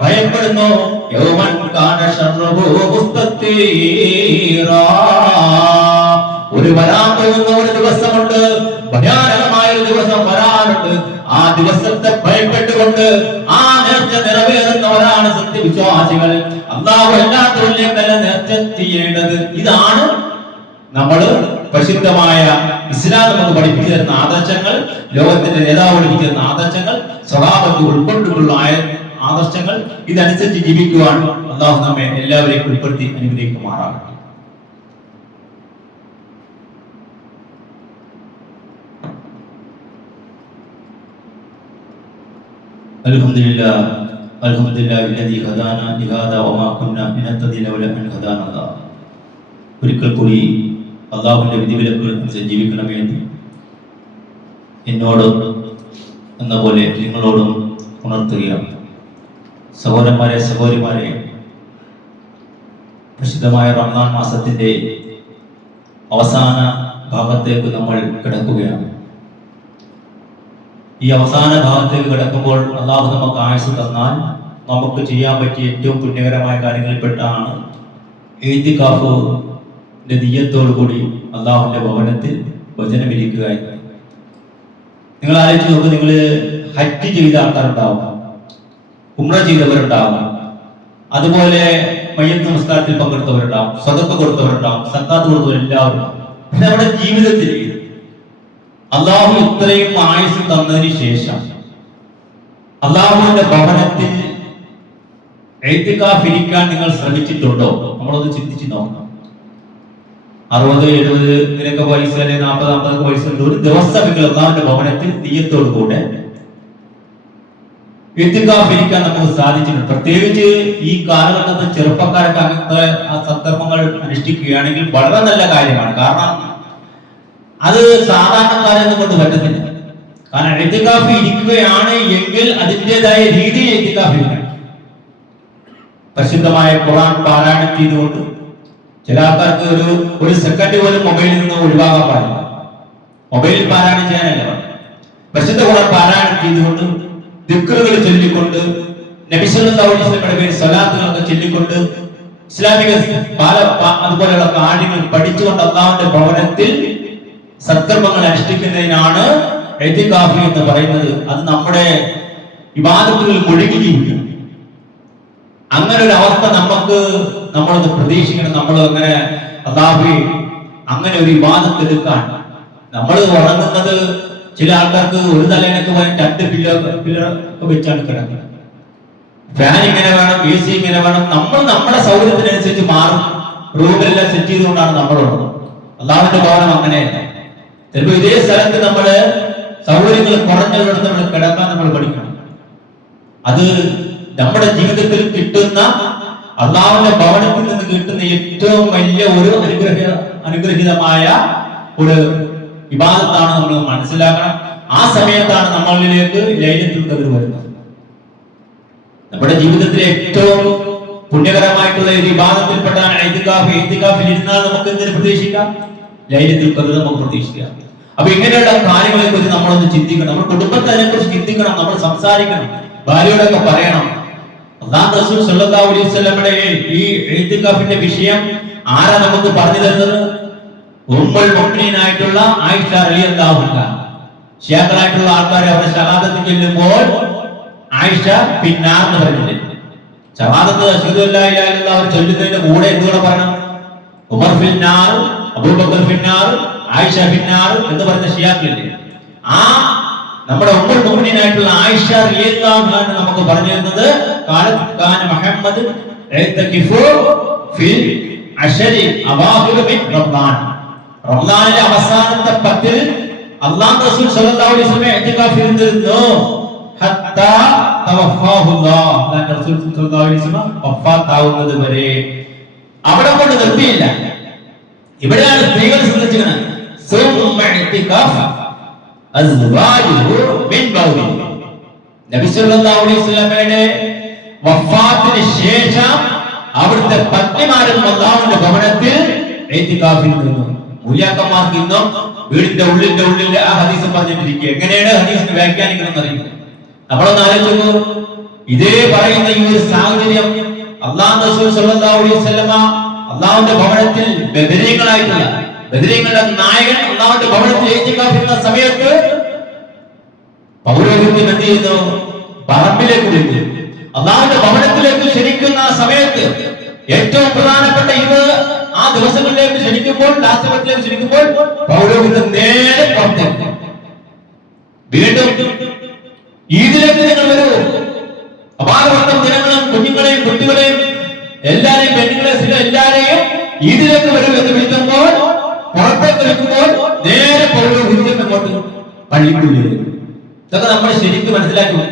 ഭയപ്പെടുന്നു. യൗമൻ കാന ശർറുഹു മുസ്തതീറാ. ഒരു വരാൻ പോകുന്ന ഒരു ദിവസമുണ്ട്, ഭയാനകമായ ഒരു ദിവസം വരാനുണ്ട്. ആ ദിവസത്തെ ഭയപ്പെട്ടുകൊണ്ട് ആ നേർച്ച നിറവേറുന്നവർ അവരാണ് സത്യവിശ്വാസികൾ. അല്ലാഹു അല്ലാത്തവരിലേക്കല്ല നേർച്ച ചെയ്യേണ്ടത്. ഇതാണ് നമ്മൾ പ്രസിദ്ധമായ ഇസ്ലാം നമുക്ക് പഠിപ്പിച്ചു തരുന്ന ആദർശങ്ങൾ, ലോകത്തിന്റെ നേതാവ് പഠിപ്പിച്ചു തരുന്ന ആദർശങ്ങൾ, സ്വഭാവത്തിൽ ഉൾക്കൊണ്ടിട്ടുള്ള ആദർശങ്ങൾ. ഇതനുസരിച്ച് ജീവിക്കുവാൻ അല്ലാഹു നമ്മെ എല്ലാവരെയും ഉൾപ്പെടുത്തി അനുഗ്രഹിക്കുമാറാകട്ടെ. അൽഹംദുലില്ലാഹ് അൽഹംദുലില്ലാഹി അല്ലദീ ഹദാനാ ലിഹാദാ വമാ കുന്നാ ലിനഹ്തദിയ ലൗലാ അൻ ഹദാനല്ലാഹ്. ഒരിക്കൽ കൂടി അല്ലാഹുവിന്റെ വിധിവിലക്കുകൾ അനുസരിച്ച് ജീവിക്കണമെന്ന് എന്നോട് എന്ന പോലെ നിങ്ങളോടും ഉണർത്തുകയാണ്. സഹോദരന്മാരെ, സഹോദരിമാരെ, പ്രസിദ്ധമായ റമദാൻ മാസത്തിന്റെ അവസാന ഭാഗത്തേക്ക് നമ്മൾ കിടക്കുകയാണ്. ഈ അവസാന ഭാഗത്തേക്ക് കിടക്കുമ്പോൾ അല്ലാഹു നമുക്ക് ആയുസ് തന്നാൽ നമുക്ക് ചെയ്യാൻ പറ്റിയ ഏറ്റവും പുണ്യകരമായ കാര്യങ്ങളിൽപ്പെട്ടാണ് ഇഅ്തികാഫിന്റെ നിയ്യത്തോടു കൂടി അല്ലാഹുവിന്റെ ഭവനത്തിൽ വചനമിരിക്കുക എന്ന്. നിങ്ങൾ ആലോചിച്ച് നോക്ക്, നിങ്ങൾ ഹജ്ജ് ചെയ്ത ആൾക്കാരുണ്ടാവും, ഉംറ ചെയ്തവരുണ്ടാവും, അതുപോലെ മയ്യത്ത് നമസ്കാരത്തിൽ പങ്കെടുത്തവരുണ്ടാവും, സദഖ കൊടുത്തവരുണ്ടാവും, സക്കാത്ത് കൊടുത്തവരെല്ലാവരും. പക്ഷെ നമ്മുടെ ജീവിതത്തിൽ അല്ലാഹു ഇത്രയും ആയുസ് തന്നതിന് ശേഷം അല്ലാഹുവിന്റെ ഭവനത്തിൽ ഇഅ്തികാഫ് ഇരിക്കാൻ നിങ്ങൾ ശ്രമിച്ചിട്ടുണ്ടോ? നമ്മളൊന്ന് ചിന്തിച്ചു നോക്കണം. 60, 70 ഇതിനൊക്കെ പൈസ, അല്ലെങ്കിൽ 40, 50 പൈസ ഉണ്ട്. ഒരു ദിവസം നിങ്ങൾ അല്ലാഹുവിന്റെ ഭവനത്തിൽ നിയ്യത്തോടു കൂടെ ഇഅ്തികാഫ് ഇരിക്കാൻ നമുക്ക് സാധിച്ചിട്ടുണ്ട്. പ്രത്യേകിച്ച് ഈ കാലഘട്ടത്തിൽ ചെറുപ്പക്കാരൊക്കെ അങ്ങനത്തെ ആ സന്ദർഭങ്ങൾ അനുഷ്ഠിക്കുകയാണെങ്കിൽ വളരെ നല്ല കാര്യമാണ്. കാരണം അത് സാധാരണക്കാരെ കൊണ്ട് പറ്റത്തില്ല. കാരണം ഇഅ്തികാഫ് ഇരിക്കുകയാണ് എങ്കിൽ അതിൻ്റെതായ രീതിയിൽ ഇഅ്തികാഫ് ഇരിക്കണം. പരിശുദ്ധമായ ഖുർആൻ പാരായണം ചെയ്തുകൊണ്ട് ചില ആൾക്കാർക്ക് ഒരു സെക്കൻഡ് പോലും മൊബൈലിൽ നിന്ന് ഒഴിവാക്കാൻ പാടില്ല. മൊബൈലിൽ പാരായണം ചെയ്യാനല്ല, പരിശുദ്ധ ഖുർആൻ പാരായണം ചെയ്തുകൊണ്ട് ദിക്റുകൾ ചൊല്ലിക്കൊണ്ട് നബി സല്ലല്ലാഹു അലൈഹി വസല്ലമയുടെ പേരിൽ സ്വലാത്തുകളൊക്കെ ചൊല്ലിക്കൊണ്ട് ഇസ്ലാമിക അതുപോലെയുള്ള കാര്യങ്ങൾ പഠിച്ചുകൊണ്ട് അല്ലാഹുവിന്റെ ഭവനത്തിൽ സത്കർമ്മങ്ങൾ അനുഷ്ഠിക്കുന്നതിനാണ് ഇഅ്തികാഫ് എന്ന് പറയുന്നത്. അത് നമ്മുടെ ഇബാദത്തുകളിൽ മുഴുകി ജീവിക്കണം. അങ്ങനെ ഒരു അവസ്ഥ നമ്മളത് പ്രതീക്ഷിക്കണം. നമ്മൾ അങ്ങനെ അല്ലാഹുവേ അങ്ങനെ ഒരു ഇബാദത്ത് എടുക്കാൻ നമ്മൾ ഉറങ്ങുന്നത്, ചില ആൾക്കാർക്ക് ഒരു തലേനൊക്കെ പോയി 2 പില്ലർ വെച്ചാണ് കിടക്കുന്നത്. ഫാൻ ഇങ്ങനെ വേണം, AC ഇങ്ങനെ വേണം. നമ്മൾ നമ്മുടെ സൗകര്യത്തിനനുസരിച്ച് മാറും. റൂമിലെല്ലാം സെറ്റ് ചെയ്തുകൊണ്ടാണ് നമ്മൾ ഉറങ്ങുന്നത്. അല്ലാഹുവിന്റെ ഭവനം അങ്ങനെയല്ല. ചിലപ്പോൾ ഇതേ സ്ഥലത്ത് നമ്മള് സൗകര്യങ്ങൾ കുറഞ്ഞവരുടെ നമ്മൾ കിടക്കാൻ നമ്മൾ പഠിക്കണം. അത് നമ്മുടെ ജീവിതത്തിൽ കിട്ടുന്ന അല്ലാഹുവിന്റെ ഭവനത്തിൽ നിന്ന് കിട്ടുന്ന ഏറ്റവും വലിയ ഒരു അനുഗ്രഹീതമായ ഒരു ഇബാദത്താണ് നമ്മൾ മനസ്സിലാക്കണം. ആ സമയത്താണ് നമ്മളിലേക്ക് ലൈലത്തുൽ ഖദ്ർ വരുന്നത്. നമ്മുടെ ജീവിതത്തിലെ ഏറ്റവും പുണ്യകരമായിട്ടുള്ള ഒരു ഇബാദത്തിൽപ്പെട്ടാണ് ഇഅ്തികാഫ്. ഇഅ്തികാഫിൽ ഇരുന്നാൽ നമുക്ക് എന്തിനു പ്രതീക്ഷിക്കാം? ലൈലത്തുൽ ഖദ്ർ നമുക്ക് പ്രതീക്ഷിക്കാം. അപ്പൊ ഇങ്ങനെയുള്ള കാര്യങ്ങളെ കുറിച്ച് നമ്മളൊന്ന് ചിന്തിക്കണം. നമ്മൾ കുടുംബത്തെ അതിനെക്കുറിച്ച് ചിന്തിക്കണം. നമ്മൾ സംസാരിക്കണം, ഭാര്യയോടൊക്കെ പറയണം. അല്ലാഹു റസൂൽ സല്ലല്ലാഹു അലൈഹി വസല്ലമയുടെ ഈ ഇഅ്തികാഫിന്റെ വിഷയം ആരാ നമുക്ക് പറഞ്ഞു തരുന്നത്? ഉമ്മുൽ മുഅ്മിനീനായിട്ടുള്ള ആയിഷ റളിയല്ലാഹു അൻഹ. ശിയാക്കളായിട്ടുള്ള ആൾക്കാരെ അവരുടെ ഷഹാദത്ത് ചൊല്ലുമ്പോൾ ആയിഷ പിന്നാർ എന്ന് പറഞ്ഞില്ലേ? ഷഹാദത്ത് അശ്ഹദു അല്ലാ ഇലാഹ ഇല്ലല്ലാഹ് അവർ ചൊല്ലുന്നതിന്റെ കൂടെ എന്തുകൂടെ പറയണം? ഉമർ ഫിന്നാർ, അബൂബക്കർ ഫിന്നാർ, ആയിഷ ഫിന്നാർ എന്ന് പറഞ്ഞ ശിയാക്കളില്ലേ? ആ നമ്മുടെ ഉമ്മുൽ മുഅ്മിനീനായിട്ടുള്ള ആയിഷ റളിയല്ലാഹു അൻഹ നമുക്ക് പറഞ്ഞു തരുന്നത് കാന മുഹമ്മദ് ഇഅ്തിഖഫു ഫിൽ അശരി അവാഖിർ മിൻ റമദാൻ. റമദാനിലെ അവസാനത്തെ 10 അല്ലാഹു റസൂൽ സല്ലല്ലാഹു അലൈഹി വസല്ലം ഇഅ്തിഖാഫ് ഇരുന്നിരുന്നു. ഹത്താ തവഫാഹുല്ലാഹ്. അല്ലാഹു റസൂൽ സല്ലല്ലാഹു അലൈഹി വസല്ലം വഫാത്താവുന്നത് വരെ. അവിടെ കൊണ്ട് നിർത്തിയില്ല. ഇവിടെയാണ് സ്ത്രീകൾ ശ്രദ്ധിച്ചിരിക്കുന്നത്. സുമ്മ ഇഅ്തിഖാഫ് അസ്വാജുഹു മിൻ ബൗലി. നബി സല്ലല്ലാഹു അലൈഹി വസല്ലമയുടെ വഫാത്തിന് ശേഷം അവിടുത്തെ പത്നിമാരും അല്ലാഹുവിന്റെ ഭവനത്തിൽ ഇഅ്തിഖാഫിൽ നിന്നു. മൂല്യാക്കന്മാർക്ക് ഇന്നും വീടിന്റെ ഉള്ളിൽ ആ ഹദീസ് പറഞ്ഞിട്ടിരിക്കുക. എങ്ങനെയാണ് ഹദീസിനെ വ്യാഖ്യാനിക്കണം എന്നറിയില്ല. നമ്മളൊന്ന് ആലോചിച്ചു. ഇതേ പറയുന്ന ഈ ഒരു സാഹചര്യം അല്ലാഹു റസൂൽ സല്ലല്ലാഹു അലൈഹി വസല്ലമ അല്ലാഹുവിന്റെ ഭവനത്തിൽ ബദരീങ്ങളുടെ നായകൻ അല്ലാഹുവിന്റെ ഭവനത്തിൽ ഇഅ്തിഖാഫിന്റെ സമയത്ത് പൗരോഹിത്യം എന്ത് ചെയ്യുന്നു? പറമ്പിലേക്ക് വിളിക്കും. അള്ളാഹുവിന്റെ ഭവനത്തിലേക്ക് ക്ഷണിക്കുന്ന സമയത്ത് ഏറ്റവും പ്രധാനപ്പെട്ട ഇത് ആ ദിവസങ്ങളിലേക്ക് ക്ഷണിക്കുമ്പോൾ, ലാസ്റ്റത്തിലേക്ക് ക്ഷണിക്കുമ്പോൾ പൗരോഹിതൻ നേരെ പുറത്തേക്ക്. വീണ്ടും ഈദിലേക്ക് നിങ്ങൾ വരൂ. അപാരവർത്തം ജനങ്ങളും കുഞ്ഞുങ്ങളെയും കുട്ടികളെയും എല്ലാരെയും പെണ്ണുങ്ങളെ എല്ലാരെയും ഈദിലേക്ക് വരൂ എന്ന് വിളിക്കുമ്പോൾ, പുറത്തേക്ക് വെക്കുമ്പോൾ നേരെ പൗരോഹിതൻ അങ്ങോട്ട് പള്ളിക്കുള്ളിൽ. ഇതൊക്കെ നമ്മൾ ശരിക്കും മനസ്സിലാക്കും.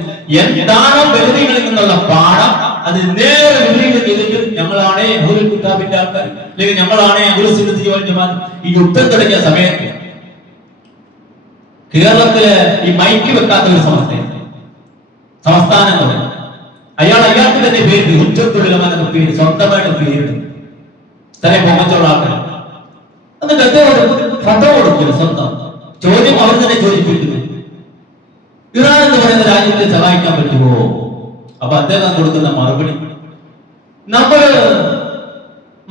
എന്താണോ ബലഹീനങ്ങളിൽ നിന്നുള്ള പാഠം അത് നേരെ വിപരീതം ചെയ്തിട്ട് ഞങ്ങളാണ് അഹ്ലുൽ കിതാബിന്റെ ആൾക്കാർ, അല്ലെങ്കിൽ ഞങ്ങളാണ് അഹ്ലുസ് സുന്നത്തി വൽ ജമാഅത്ത്. ഈ യുദ്ധം തുടങ്ങിയ സമയത്ത് കേരളത്തില് ഈ മൈക്ക് വെക്കാത്ത ഒരു സംസ്ഥാനം അയാൾക്ക് തന്നെ പേര് ഉച്ചത്തുലമെന്ന പേര് സ്വന്തമായിട്ട് പേരിടും. ഇത്രയും പൊങ്ങച്ചുള്ള ആൾക്കാർ. എന്നിട്ട് അദ്ദേഹം ഫതവ കൊടുക്കില്ല. സ്വന്തം ചോദ്യം അവർ തന്നെ ചോദിപ്പിക്കുന്നു, ഇറാൻ എന്ന് പറയുന്ന രാജ്യത്തെ സഹായിക്കാൻ പറ്റുമോ? അപ്പൊ അദ്ദേഹം കൊടുക്കുന്ന മറുപടി, നമ്മള്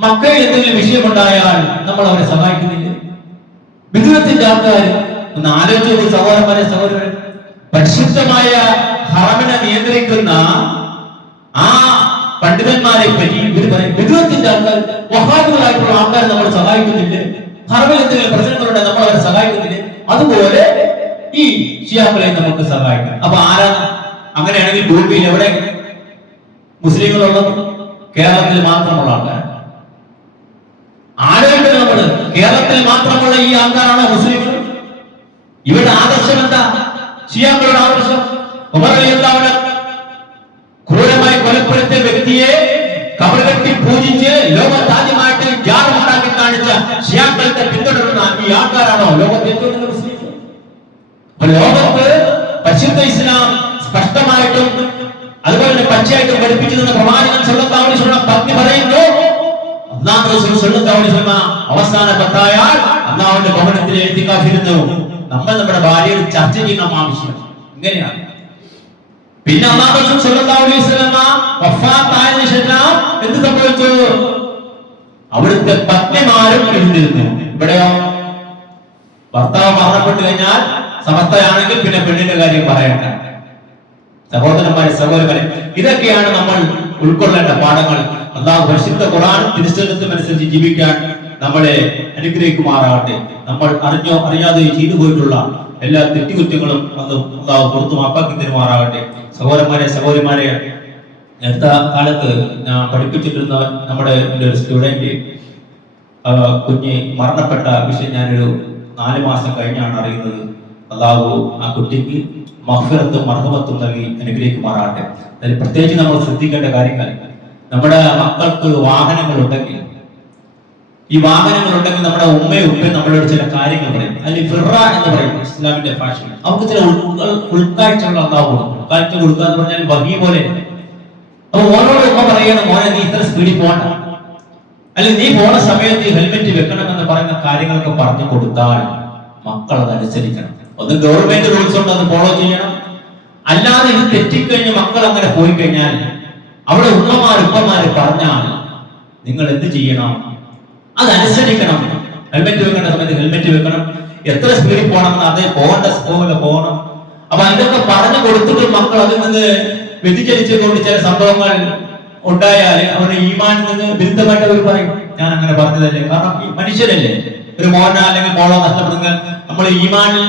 മക്കയിൽ എന്തെങ്കിലും വിഷയമുണ്ടായാൽ നമ്മൾ അവരെ സഹായിക്കുന്നില്ല. വിദൂരത്തിന്റെ ആൾക്കാർ ഒന്ന് ആലോചിച്ചു സഹോദരന്മാരെ, സഹോദരൻ, പരിശുദ്ധമായ ഹറമിനെ നിയന്ത്രിക്കുന്ന ആ പണ്ഡിതന്മാരെ പറ്റി ഇവർ പറയും, വിദൂരത്തിന്റെ ആൾക്കാർ, വഹാബികളായിട്ടുള്ള ആൾക്കാർ നമ്മൾ സഹായിക്കുന്നില്ല. ഹറമിൽ എന്തെങ്കിലും പ്രശ്നങ്ങളുണ്ട് നമ്മൾ അവരെ സഹായിക്കുന്നില്ല. അതുപോലെ ഈ ഷിയാക്കളെ നമുക്ക് സഹായിക്കാം. അപ്പൊ ആരാണ്? അങ്ങനെയാണെങ്കിൽ ഭൂമിയിൽ എവിടെ മുസ്ലിങ്ങളുള്ളത്? കേരളത്തിൽ മാത്രമുള്ള ആൾക്കാർ. ആരോഗ്യം നമ്മള് കേരളത്തിൽ മാത്രമുള്ള ഈ ആൾക്കാരാണോ മുസ്ലിങ്ങൾ? ഇവരുടെ ആദർശം എന്താ? ഷിയാക്കളുടെ ആദർശം ഉമർ റളിയല്ലാഹു അൻഹു ക്രൂരമായി കൊലപ്പെടുത്തിയ വ്യക്തിയെ കബർ കെട്ടി പൂജിച്ച് ലോകത്താദ്യമായിട്ട് ജാറുണ്ടാക്കി കാണിച്ച ഷിയാക്കളത്തെ പിന്തുടരുന്ന ഈ ആൾക്കാരാണോ ലോകത്തെ ഏറ്റവും വലിയ മുസ്ലിം? ലോകത്ത് പരിശുദ്ധ ഇസ്ലാം സ്പഷ്ടമായിട്ടും അതുപോലെ പച്ചയായിട്ടും പഠിപ്പിച്ചു തന്ന പ്രവാചകൻ സല്ലല്ലാഹു അലൈഹി വസല്ലം പത്നി പറയുന്നു, അല്ലാഹു റസൂൽ സല്ലല്ലാഹു അലൈഹി വസല്ലം അവസാന പത്തായാൽ അല്ലാഹുവിന്റെ ഭവനത്തിൽ ഇഅ്തികാഫിരുന്നു. നമ്മൾ നമ്മുടെ ഭാര്യയോട് ചർച്ച ചെയ്യണം ആവശ്യം. ഇങ്ങനെയാണ്. പിന്നെ അല്ലാഹു റസൂൽ സല്ലല്ലാഹു അലൈഹി വസല്ലം വഫാത്തായതിനു ശേഷം എന്ത് സംഭവിച്ചു? അവിടുത്തെ പത്നിമാരും എഴുന്നേൽക്കുന്നു. ഇവിടെയോ ഭർത്താവ് മരണപ്പെട്ടു കഴിഞ്ഞാൽ സമസ്തയാണെങ്കിൽ പിന്നെ പെണ്ണിന്റെ കാര്യം പറയണ്ട. സഹോദരന്മാരെ, സഹോദരന്മാരെ, ഇതൊക്കെയാണ് നമ്മൾ ഉൾക്കൊള്ളേണ്ട പാഠങ്ങൾ. അല്ലാഹു പരിശുദ്ധ ഖുർആൻ തിരുസന്നത്തും അനുസരിച്ച് ജീവിക്കാൻ നമ്മളെ അനുഗ്രഹിക്കുമാറാകട്ടെ. നമ്മൾ അറിഞ്ഞോ അറിയാതെയോ ചെയ്തു പോയിട്ടുള്ള എല്ലാ തെറ്റുകുറ്റങ്ങളും അല്ലാഹു പുറത്തു മാപ്പാക്കി തരുമാറാകട്ടെ. സഹോദരന്മാരെ, സഹോദരിമാരെ, അടുത്ത കാലത്ത് ഞാൻ പഠിപ്പിച്ചിട്ടിരുന്ന നമ്മുടെ ഒരു സ്റ്റുഡന്റ് കുഞ്ഞ് മരണപ്പെട്ട വിഷയം ഞാനൊരു 4 മാസം കഴിഞ്ഞാണ് അറിയുന്നത്. അല്ലാഹു ആ കുട്ടിക്ക് മഗ്ഫിറത്തും മർഹമത്തും നൽകി അനുഗ്രഹിക്കുമാറാകട്ടെ. അതിൽ പ്രത്യേകിച്ച് നമ്മൾ ശ്രദ്ധിക്കേണ്ട കാര്യങ്ങൾ, നമ്മുടെ മക്കൾക്ക് വാഹനങ്ങൾ ഉണ്ടെങ്കിൽ, ഈ വാഹനങ്ങൾ ഉണ്ടെങ്കിൽ നമ്മുടെ ഉമ്മയും ഉപ്പയും നമ്മളോട് ചില കാര്യങ്ങൾ പറയും. അതിൽ ഫിറ എന്ന് പറയും ഇസ്ലാമിന്റെ ഭാഷയിൽ. അവർക്ക് ചില ഉൾക്കാഴ്ചകൾ അല്ലാഹു കൊടുക്കും. ഉൾക്കാഴ്ച കൊടുക്കുക എന്ന് പറഞ്ഞാൽ വഹി പോലെ. അപ്പൊ മോനോട് ഉമ്മ പറയണം, മോനെ നീ ഇത്ര സ്പീഡിൽ പോകണ്ട, അല്ലെങ്കിൽ നീ പോണ സമയത്ത് ഹെൽമെറ്റ് വെക്കണം എന്ന് പറയുന്ന കാര്യങ്ങളൊക്കെ പറഞ്ഞു കൊടുത്താൽ മക്കൾ അത് അനുസരിക്കണം. ഒന്ന് ഗവൺമെന്റ് റൂൾസ് ഉണ്ട്, അത് ഫോളോ ചെയ്യണം. അല്ലാതെ ഇത് തെറ്റിക്കഴിഞ്ഞ് മക്കൾ അങ്ങനെ പോയി കഴിഞ്ഞാൽ അവിടെ ഉപ്പമാര് പറഞ്ഞാൽ നിങ്ങൾ എന്ത് ചെയ്യണം? അതനുസരിക്കണം. ഹെൽമെറ്റ് വെക്കേണ്ട സമയത്ത് ഹെൽമെറ്റ് വെക്കണം. എത്ര സ്പീഡിൽ പോകണം, അതേ പോകേണ്ട സ്കൂളിൽ പോകണം. അപ്പൊ ഇതൊക്കെ പറഞ്ഞു കൊടുത്തിട്ട് മക്കൾ അതിൽ നിന്ന് വ്യതിചലിച്ചുകൊണ്ട് ചില സംഭവങ്ങൾ ഉണ്ടായാൽ അവരുടെ ഈമാനിൽ നിന്ന് ബിരുദമായിട്ട് അവർ പറയും, ഞാൻ അങ്ങനെ പറഞ്ഞതല്ലേ. കാരണം ഈ മനുഷ്യരല്ലേ, ഒരു മോനോ അല്ലെങ്കിൽ മോളോ നഷ്ടപ്പെടുന്ന നമ്മൾ ഈമാനിൽ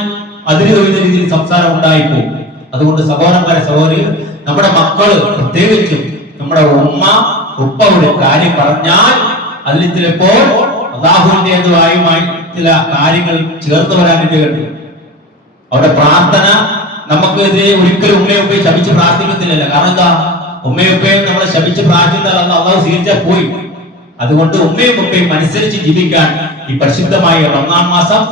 അതിന് തോന്നുന്ന രീതിയിൽ സംസാരം ഉണ്ടായിപ്പോകും. അതുകൊണ്ട് സഹോദരന്മാരെ, സഹോദരികൾ, നമ്മുടെ മക്കള് പ്രത്യേകിച്ചും നമ്മുടെ ഉമ്മ ഉപ്പയുടെ കാര്യം പറഞ്ഞാൽ അതിൽ ചിലപ്പോൾ അല്ലാഹുവിന്റേതുമായി ചില കാര്യങ്ങൾ ചേർത്ത് വരാൻ വേണ്ടി അവരുടെ പ്രാർത്ഥന നമുക്ക് ഇത് ഒരിക്കലും ഉമ്മയും ഉപ്പയും ശപിച്ച് പ്രാർത്ഥിക്കുന്നില്ല. കാരണം എന്താ? ഉമ്മയും ഉപ്പയും നമ്മളെ ശപിച്ച് പ്രാർത്ഥിച്ചാൽ അല്ലാഹു സ്വീകരിച്ചാൽ പോയി. അതുകൊണ്ട് ഉമ്മയും ഉപ്പയും അനുസരിച്ച് ജീവിക്കാൻ ഈ പരിശുദ്ധമായ റമദാൻ മാസം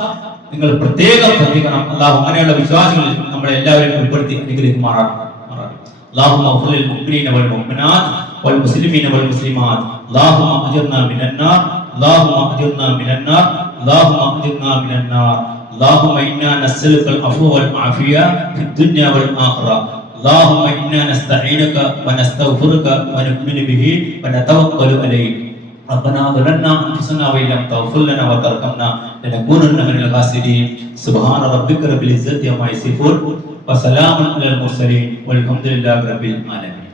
നിങ്ങൾ പ്രത്യേകം ശ്രദ്ധിക്കണം. അല്ലാഹു അങ്ങനെയുള്ള വിശ്വാസികളിൽ നമ്മളെ എല്ലാവരെയും ഉൾപ്പെടുത്തി അനുഗ്രഹിക്കുമാറാകട്ടെ. اللهم اغفر للمؤمنين والمؤمنات والمسلمين والمسلمات اللهم اجرنا من النار اللهم اجرنا من النار اللهم اجرنا من النار اللهم انا نسألك العفو والعافية في الدنيا والآخرة اللهم انا نستعينك ونستغفرك ونؤمن به ونتوكل عليك ربنا ظلمنا انفسنا وان لم تغفر لنا وترحمنا لنكونن من الخاسرين سبحان ربك رب العزة عما يصفون وسلام على المرسلين والحمد لله رب العالمين.